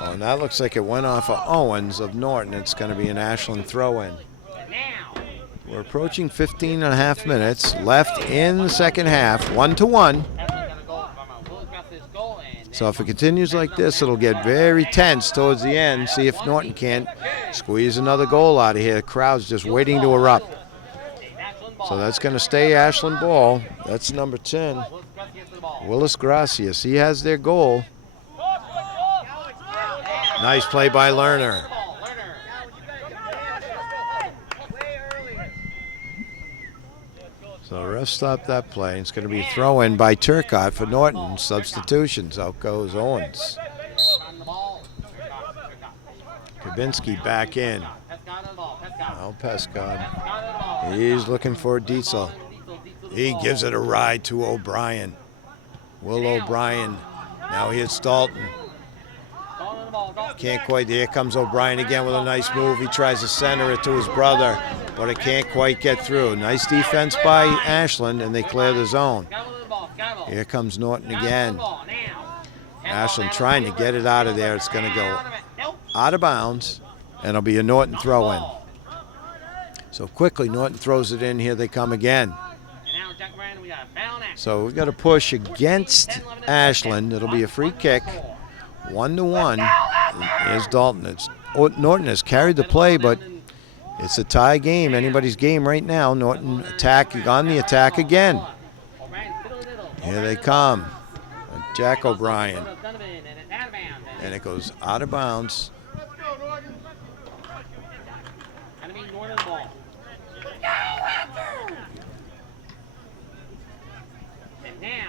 Oh, and that looks like it went off of Owens of Norton. It's going to be an Ashland throw-in. We're approaching 15 and a half minutes left in the second half, 1-1. So if it continues like this, it'll get very tense towards the end. See if Norton can't squeeze another goal out of here. The crowd's just waiting to erupt. So that's going to stay Ashland ball. That's number 10, Willis Gracias. He has their goal. Nice play by Lerner. So the ref stopped that play. It's going to be a throw-in by Turcotte for Norton. Substitutions. Out goes Owens. Kabinski back in. Now Pescod. He's looking for Dietzel. He gives it a ride to O'Brien. Will O'Brien. Now he hits Dalton. Can't quite. Here comes O'Brien again with a nice move. He tries to center it to his brother, but it can't quite get through. Nice defense by Ashland, and they clear the zone. Here comes Norton again. Ashland trying to get it out of there. It's going to go out of bounds, and it'll be a Norton throw-in. So quickly, Norton throws it in. Here they come again. So we've got to push against Ashland. It'll be a free kick. 1-1. Here's Dalton. Norton has carried the play, but it's a tie game. Anybody's game right now. Norton on the attack again. Here they come. Jack O'Brien. And it goes out of bounds.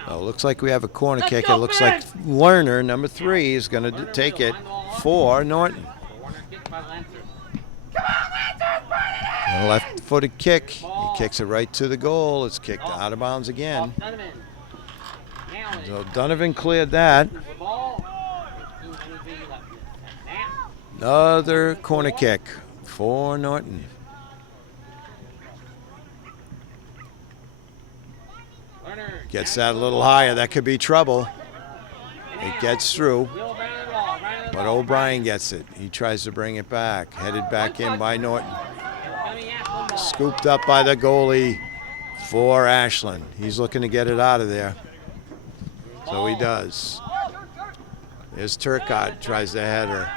Oh, looks like we have a corner kick. It looks like Lerner, number 3, is going to take it for Norton. A left-footed kick. He kicks it right to the goal. It's kicked out of bounds again. So Donovan cleared that. Another corner kick for Norton. Gets that a little higher. That could be trouble. It gets through. But O'Brien gets it. He tries to bring it back. Headed back in by Norton. Scooped up by the goalie for Ashland. He's looking to get it out of there. So he does. There's Turcotte. Tries to head her.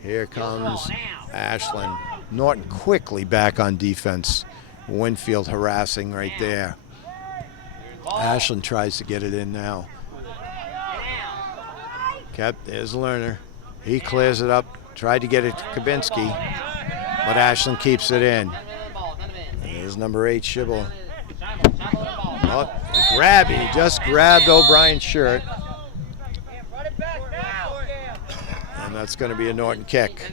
Here comes Ashland. Norton quickly back on defense. Winfield harassing right there. Ashland tries to get it in now. There's Lerner. He clears it up. Tried to get it to Kabinski, but Ashland keeps it in. There's number 8, Shibble. Oh, he just grabbed O'Brien's shirt. And that's going to be a Norton kick.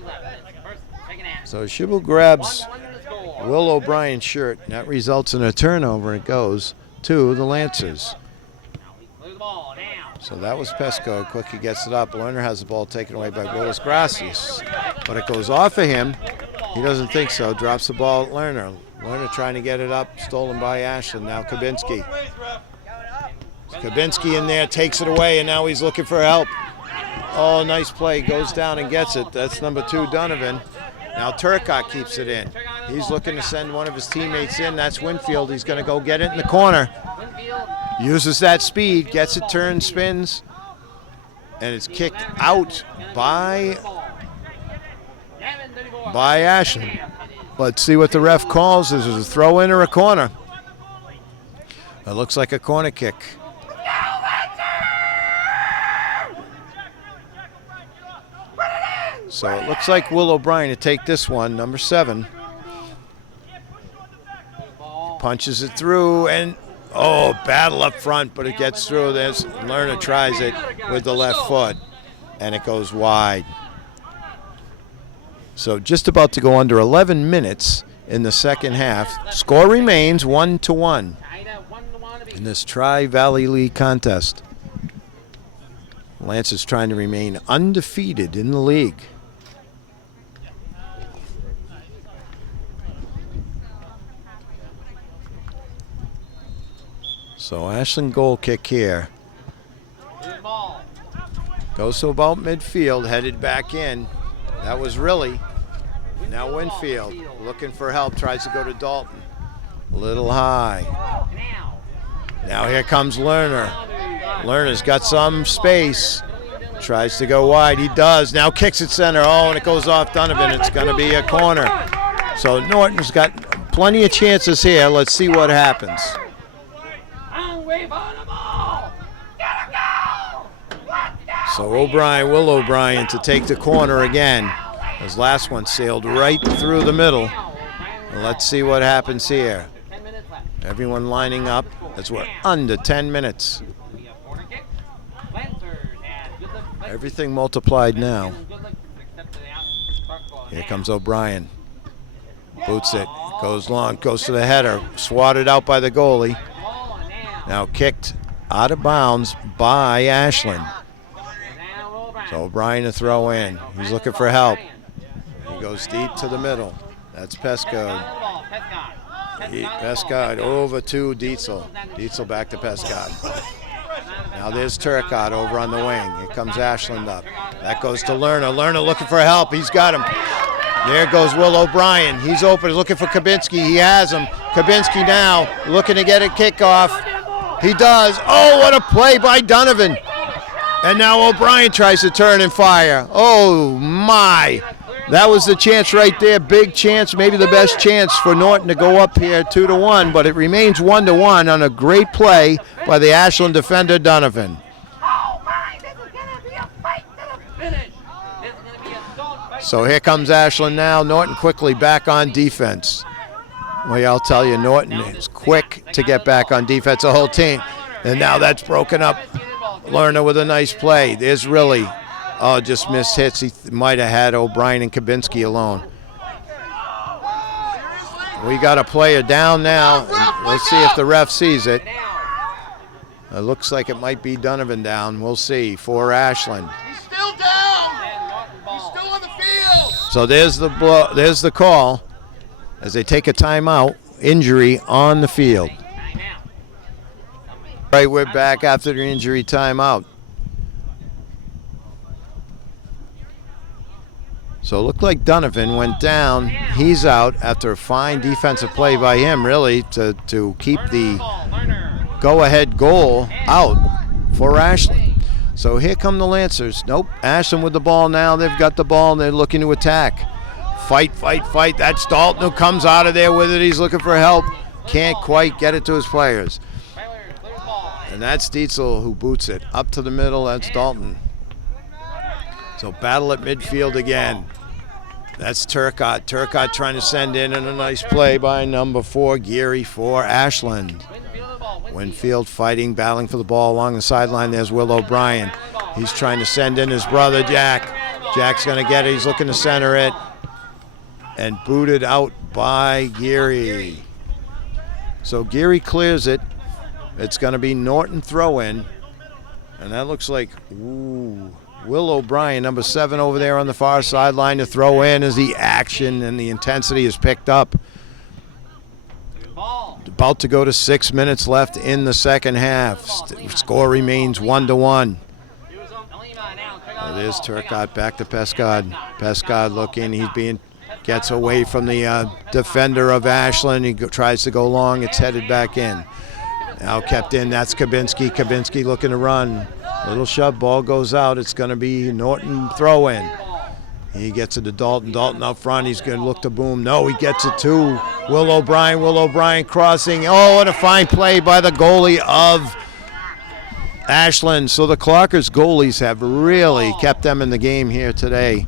So Shibble grabs Will O'Brien's shirt, and that results in a turnover. It goes to the Lancers. So that was Pesco. Quickly gets it up. Lerner has the ball taken away by Willis Gracias, but it goes off of him. He doesn't think so. Drops the ball at Lerner. Lerner trying to get it up. Stolen by Ashland. Now Kabinski. Kabinski in there, takes it away, and now he's looking for help. Oh, nice play. Goes down and gets it. That's number 2, Donovan. Now Turcotte keeps it in. He's looking to send one of his teammates in. That's Winfield. He's going to go get it in the corner. Uses that speed, gets it, turns, spins, and it's kicked out by Ashland. Let's see what the ref calls. Is it a throw in or a corner? It looks like a corner kick. So it looks like Will O'Brien to take this one, number 7. Punches it through, and battle up front, but it gets through. There's Lerner tries it with the left foot, and it goes wide. So just about to go under 11 minutes in the second half. Score remains 1-1 in this Tri-Valley League contest. Lance is trying to remain undefeated in the league. So Ashland goal kick here. Goes to about midfield, headed back in. That was really. Now Winfield looking for help, tries to go to Dalton. A little high. Now here comes Lerner. Lerner's got some space. Tries to go wide. He does. Now kicks it center. And it goes off Donovan. It's going to be a corner. So Norton's got plenty of chances here. Let's see what happens. So Will O'Brien to take the corner again. His last one sailed right through the middle. And let's see what happens here. Everyone lining up as we're under 10 minutes. Everything multiplied now. Here comes O'Brien. Boots it. Goes long. Goes to the header. Swatted out by the goalie. Now kicked out of bounds by Ashland. So O'Brien to throw in. He's looking for help. He goes deep to the middle. That's Pescod. Pescod over to Dietzel. Dietzel back to Pescod. Now there's Turcotte over on the wing. Here comes Ashland up. That goes to Lerner. Lerner looking for help. He's got him. There goes Will O'Brien. He's open. He's looking for Kabinski. He has him. Kabinski now looking to get a kickoff. He does. What a play by Donovan. And now O'Brien tries to turn and fire. Oh, my. That was the chance right there. Big chance, maybe the best chance for Norton to go up here 2-1, but it remains 1-1 on a great play by the Ashland defender, Donovan. So here comes Ashland now. Norton quickly back on defense. Well, I'll tell you, Norton is quick to get back on defense, the whole team. And now that's broken up. Lerner with a nice play. There's really, just missed hits. He might have had O'Brien and Kabinski alone. We got a player down now. Let's see if the ref sees it. It looks like it might be Donovan down. We'll see for Ashland. He's still down. He's still on the field. So there's the call as they take a timeout. Injury on the field. Right, we're back after the injury timeout. So it looked like Donovan went down. He's out after a fine defensive play by him, really, to keep the go-ahead goal out for Ashland. So here come the Lancers. Nope, Ashland with the ball now. They've got the ball, and they're looking to attack. Fight, fight, fight. That's Dalton who comes out of there with it. He's looking for help. Can't quite get it to his players. And that's Dietzel who boots it up to the middle. That's Dalton. So battle at midfield again. That's Turcotte. Turcotte trying to send in, and a nice play by number 4, Geary for Ashland. Winfield fighting, battling for the ball along the sideline. There's Will O'Brien. He's trying to send in his brother, Jack. Jack's going to get it. He's looking to center it. And booted out by Geary. So Geary clears it. It's going to be Norton throw-in. And that looks like, Will O'Brien, number 7 over there on the far sideline to throw in as the action and the intensity is picked up. About to go to 6 minutes left in the second half. Score remains 1-1. There's Turcotte back to Pescod. Pescod looking, gets away from the defender of Ashland. He tries to go long. It's headed back in. Now kept in, that's Kabinski. Kabinski looking to run. Little shove, ball goes out. It's going to be Norton throw-in. He gets it to Dalton. Dalton up front. He's going to look to boom. No, he gets it to Will O'Brien. Will O'Brien crossing. Oh, what a fine play by the goalie of Ashland. So the Clockers goalies have really kept them in the game here today.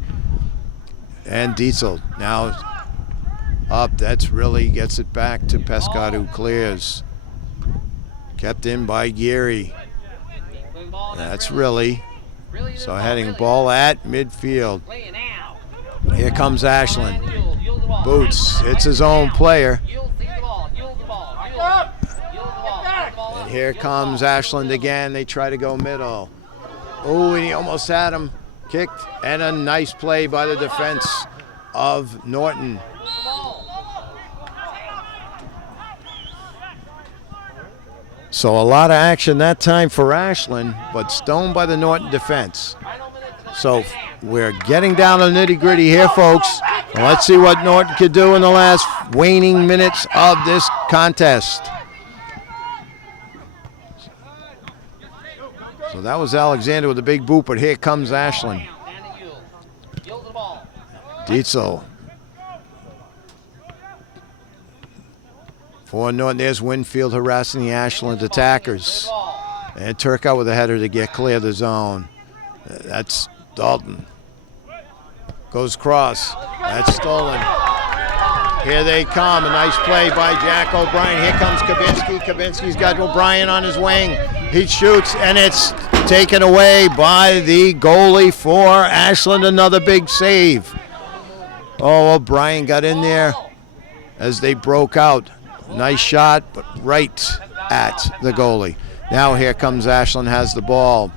And Dietzel now up. That's really gets it back to Pescott, who clears. Kept in by Geary. That's really. So heading ball at midfield. Here comes Ashland. Boots. It's his own player. And here comes Ashland again. They try to go middle. Oh, and he almost had him. Kicked. And a nice play by the defense of Norton. So a lot of action that time for Ashland, but stoned by the Norton defense. So we're getting down to nitty-gritty here, folks. And let's see what Norton could do in the last waning minutes of this contest. So that was Alexander with a big boot, but here comes Ashland. Dietzel. For Norton, there's Winfield harassing the Ashland attackers. And Turcotte with a header to get clear of the zone. That's Dalton. Goes cross. That's stolen. Here they come. A nice play by Jack O'Brien. Here comes Kabinski. Kabinski's got O'Brien on his wing. He shoots, and it's taken away by the goalie for Ashland. Another big save. Oh, O'Brien got in there as they broke out. Nice shot, but right at the goalie. Now here comes Ashland, has the ball.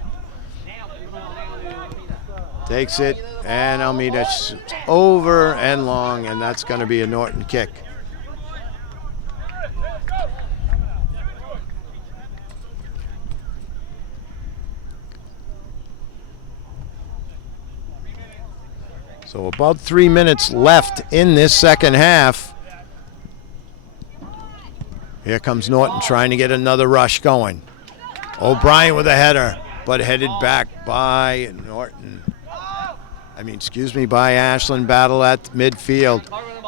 Takes it, and Almeida's over and long, and that's going to be a Norton kick. So about 3 minutes left in this second half. Here comes Norton trying to get another rush going. O'Brien with a header, but headed back by Norton. By Ashland. Battle at midfield.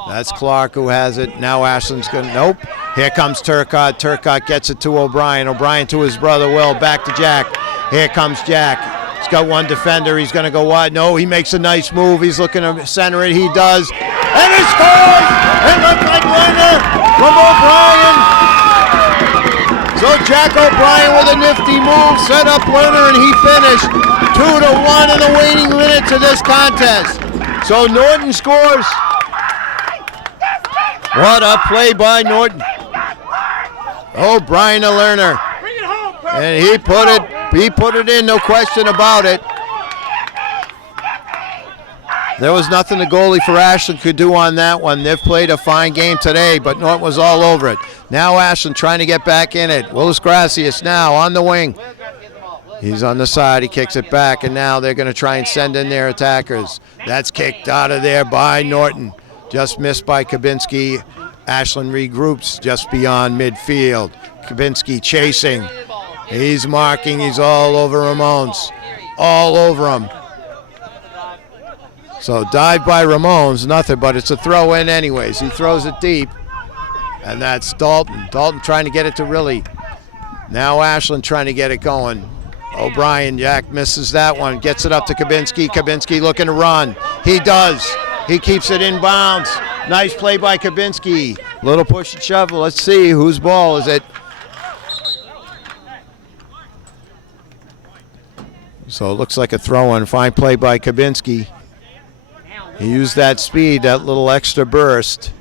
That's Clark who has it. Now Ashland's going to, nope. Here comes Turcotte. Turcotte gets it to O'Brien. O'Brien to his brother Will. Back to Jack. Here comes Jack. He's got one defender. He's going to go wide. No, he makes a nice move. He's looking to center it. He does. And he scores! And left side winner from O'Brien. So Jack O'Brien with a nifty move, set up Lerner, and he finished 2-1 in the waning minutes of this contest. So Norton scores. What a play by Norton. O'Brien to Lerner. And he put it in, no question about it. There was nothing the goalie for Ashland could do on that one. They've played a fine game today, but Norton was all over it. Now Ashland trying to get back in it. Willis Gracias now on the wing. He's on the side. He kicks it back, and now they're going to try and send in their attackers. That's kicked out of there by Norton. Just missed by Kabinski. Ashland regroups just beyond midfield. Kabinski chasing. He's marking. He's all over Ramones. All over him. So dive by Ramones, nothing, but it's a throw in anyways. He throws it deep, and that's Dalton. Dalton trying to get it to Riley. Now Ashland trying to get it going. O'Brien, Jack misses that one, gets it up to Kabinski. Kabinski looking to run. He does. He keeps it in bounds. Nice play by Kabinski. Little push and shove. Let's see whose ball is it. So it looks like a throw-in. Fine play by Kabinski. He used that speed, that little extra burst.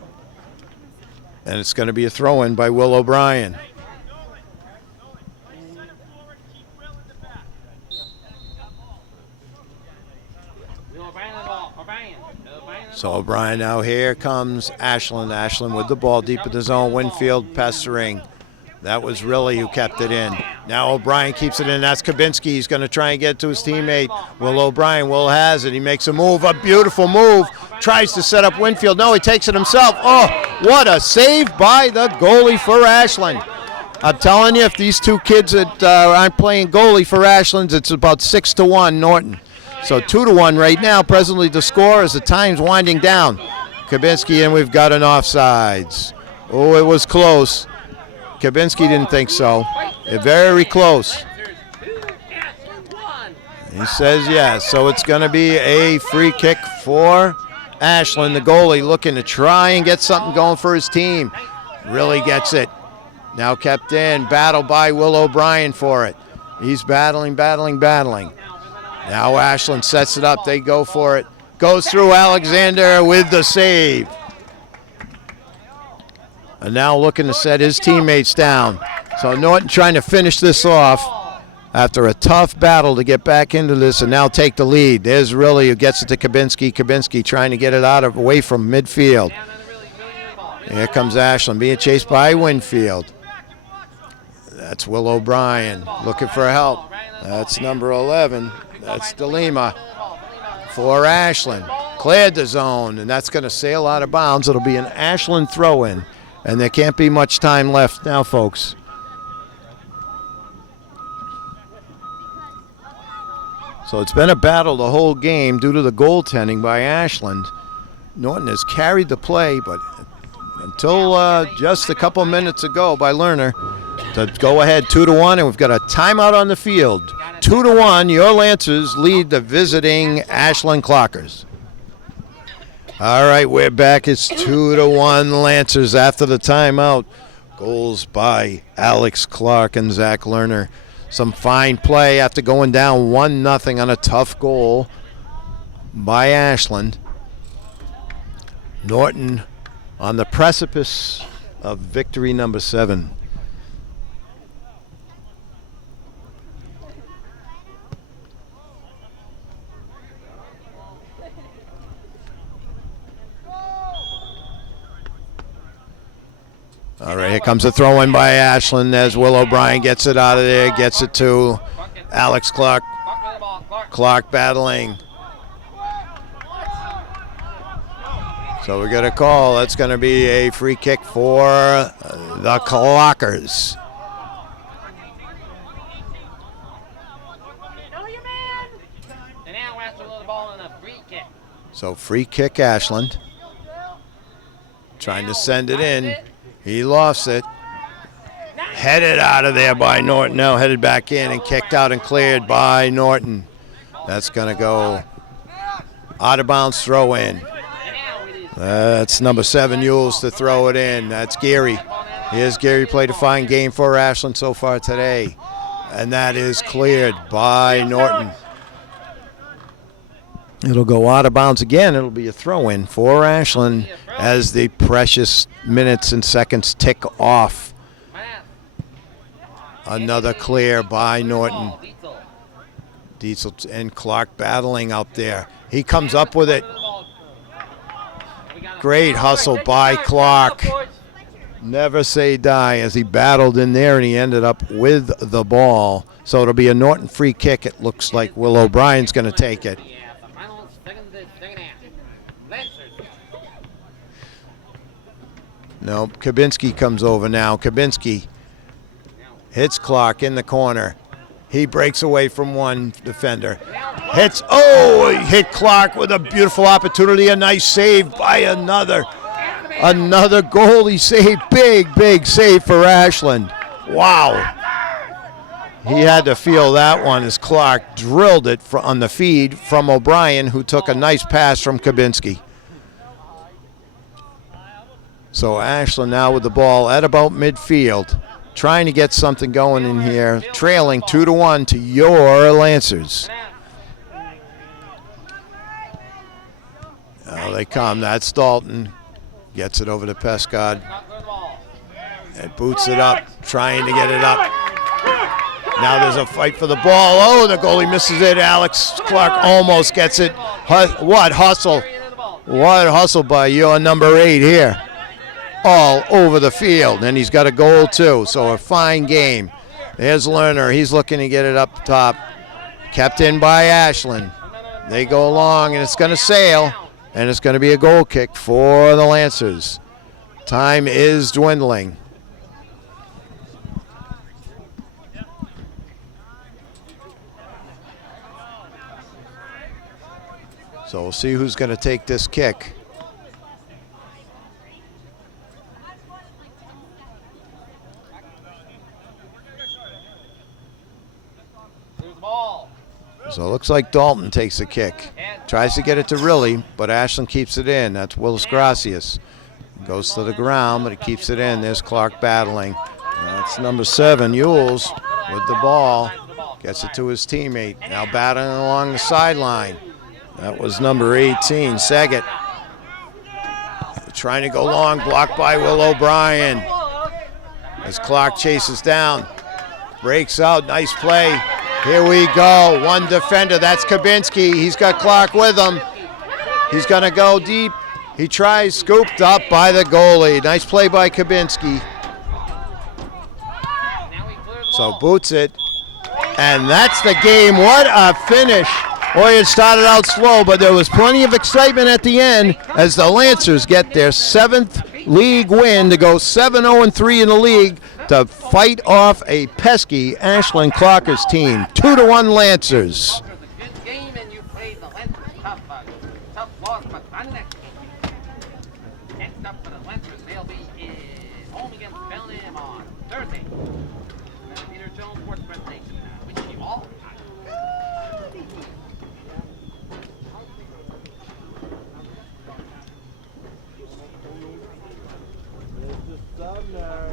And it's going to be a throw-in by Will O'Brien. So O'Brien now, here comes Ashland. Ashland with the ball deep in the zone. Winfield past the ring. That was Riley who kept it in. Now O'Brien keeps it in. That's Kabinski. He's going to try and get it to his teammate. Will O'Brien. Will has it. He makes a move, a beautiful move. Tries to set up Winfield. No, he takes it himself. Oh, what a save by the goalie for Ashland. I'm telling you, if these two kids that aren't playing goalie for Ashland, it's about 6-1 Norton. So 2-1 right now. Presently the score as the time's winding down. Kabinski, and we've got an offsides. Oh, it was close. Kabinski didn't think so. Very close. He says yes. So it's going to be a free kick for Ashland, the goalie, looking to try and get something going for his team. Really gets it. Now kept in. Battle by Will O'Brien for it. He's battling. Now Ashland sets it up. They go for it. Goes through Alexander with the save. And now looking to set his teammates down. So Norton trying to finish this off after a tough battle to get back into this and now take the lead. There's really who gets it to Kabinski. Kabinski trying to get it away from midfield. Here comes Ashland being chased by Winfield. That's Will O'Brien looking for help. That's number 11. That's DeLima for Ashland. Cleared the zone, and that's going to sail out of bounds. It'll be an Ashland throw-in, and there can't be much time left now, folks. So it's been a battle the whole game due to the goaltending by Ashland. Norton has carried the play, but until just a couple minutes ago by Lerner to go ahead 2-1, and we've got a timeout on the field. 2-1, your Lancers lead the visiting Ashland Clockers. All right, we're back. It's 2-1 Lancers after the timeout. Goals by Alex Clark and Zach Lerner. Some fine play after going down 1-0 on a tough goal by Ashland. Norton on the precipice of victory number 7. All right, here comes a throw-in by Ashland as Will O'Brien gets it out of there, gets it to Alex Clark. Clark battling. So we got a call. That's going to be a free kick for the Clockers. So free kick Ashland. Trying to send it in. He lost it. Headed out of there by Norton. Now headed back in and kicked out and cleared by Norton. That's going to go out of bounds throw in. That's number 7 Yules to throw it in. That's Geary. Here's Geary, played a fine game for Ashland so far today. And that is cleared by Norton. It'll go out of bounds again. It'll be a throw-in for Ashland as the precious minutes and seconds tick off. Another clear by Norton. Diesel and Clark battling out there. He comes up with it. Great hustle by Clark. Never say die as he battled in there and he ended up with the ball. So it'll be a Norton free kick. It looks like Will O'Brien's going to take it. No, Kabinski comes over now. Kabinski hits Clark in the corner. He breaks away from one defender. He hit Clark with a beautiful opportunity. A nice save by another goalie save. Big save for Ashland. Wow. He had to feel that one as Clark drilled it on the feed from O'Brien, who took a nice pass from Kabinski. So Ashland now with the ball at about midfield, trying to get something going in here, trailing 2-1 to your Lancers. Now they come. That's Dalton. Gets it over to Pescod. And boots it up, trying to get it up. Now there's a fight for the ball. Oh, the goalie misses it. Alex Clark almost gets it. What hustle. What hustle by your number 8 here. All over the field, and he's got a goal too, so a fine game. There's Lerner. He's looking to get it up top. Kept in by Ashland. They go along, and it's going to sail, and it's going to be a goal kick for the Lancers. Time is dwindling. So we'll see who's going to take this kick. So it looks like Dalton takes the kick. Tries to get it to Riley, but Ashland keeps it in. That's Willis Gracias. Goes to the ground, but he keeps it in. There's Clark battling. That's number 7, Yules, with the ball. Gets it to his teammate. Now battling along the sideline. That was number 18, Saget. Trying to go long, blocked by Will O'Brien. As Clark chases down. Breaks out, nice play. Here we go, one defender, that's Kabinski. He's got Clark with him. He's gonna go deep. He tries, scooped up by the goalie. Nice play by Kabinski. So boots it, and that's the game. What a finish. Boy, it started out slow, but there was plenty of excitement at the end as the Lancers get their 7th league win to go 7-0-3 in the league to fight off a pesky Ashland Clockers team. 2-1 Lancers. It was a good game, and you played the Lancers tough loss, but next up for the Lancers, they'll be home against Bellingham on Thursday. Peter Jones Sports Presentation. Wishing you all There's the sub nerd.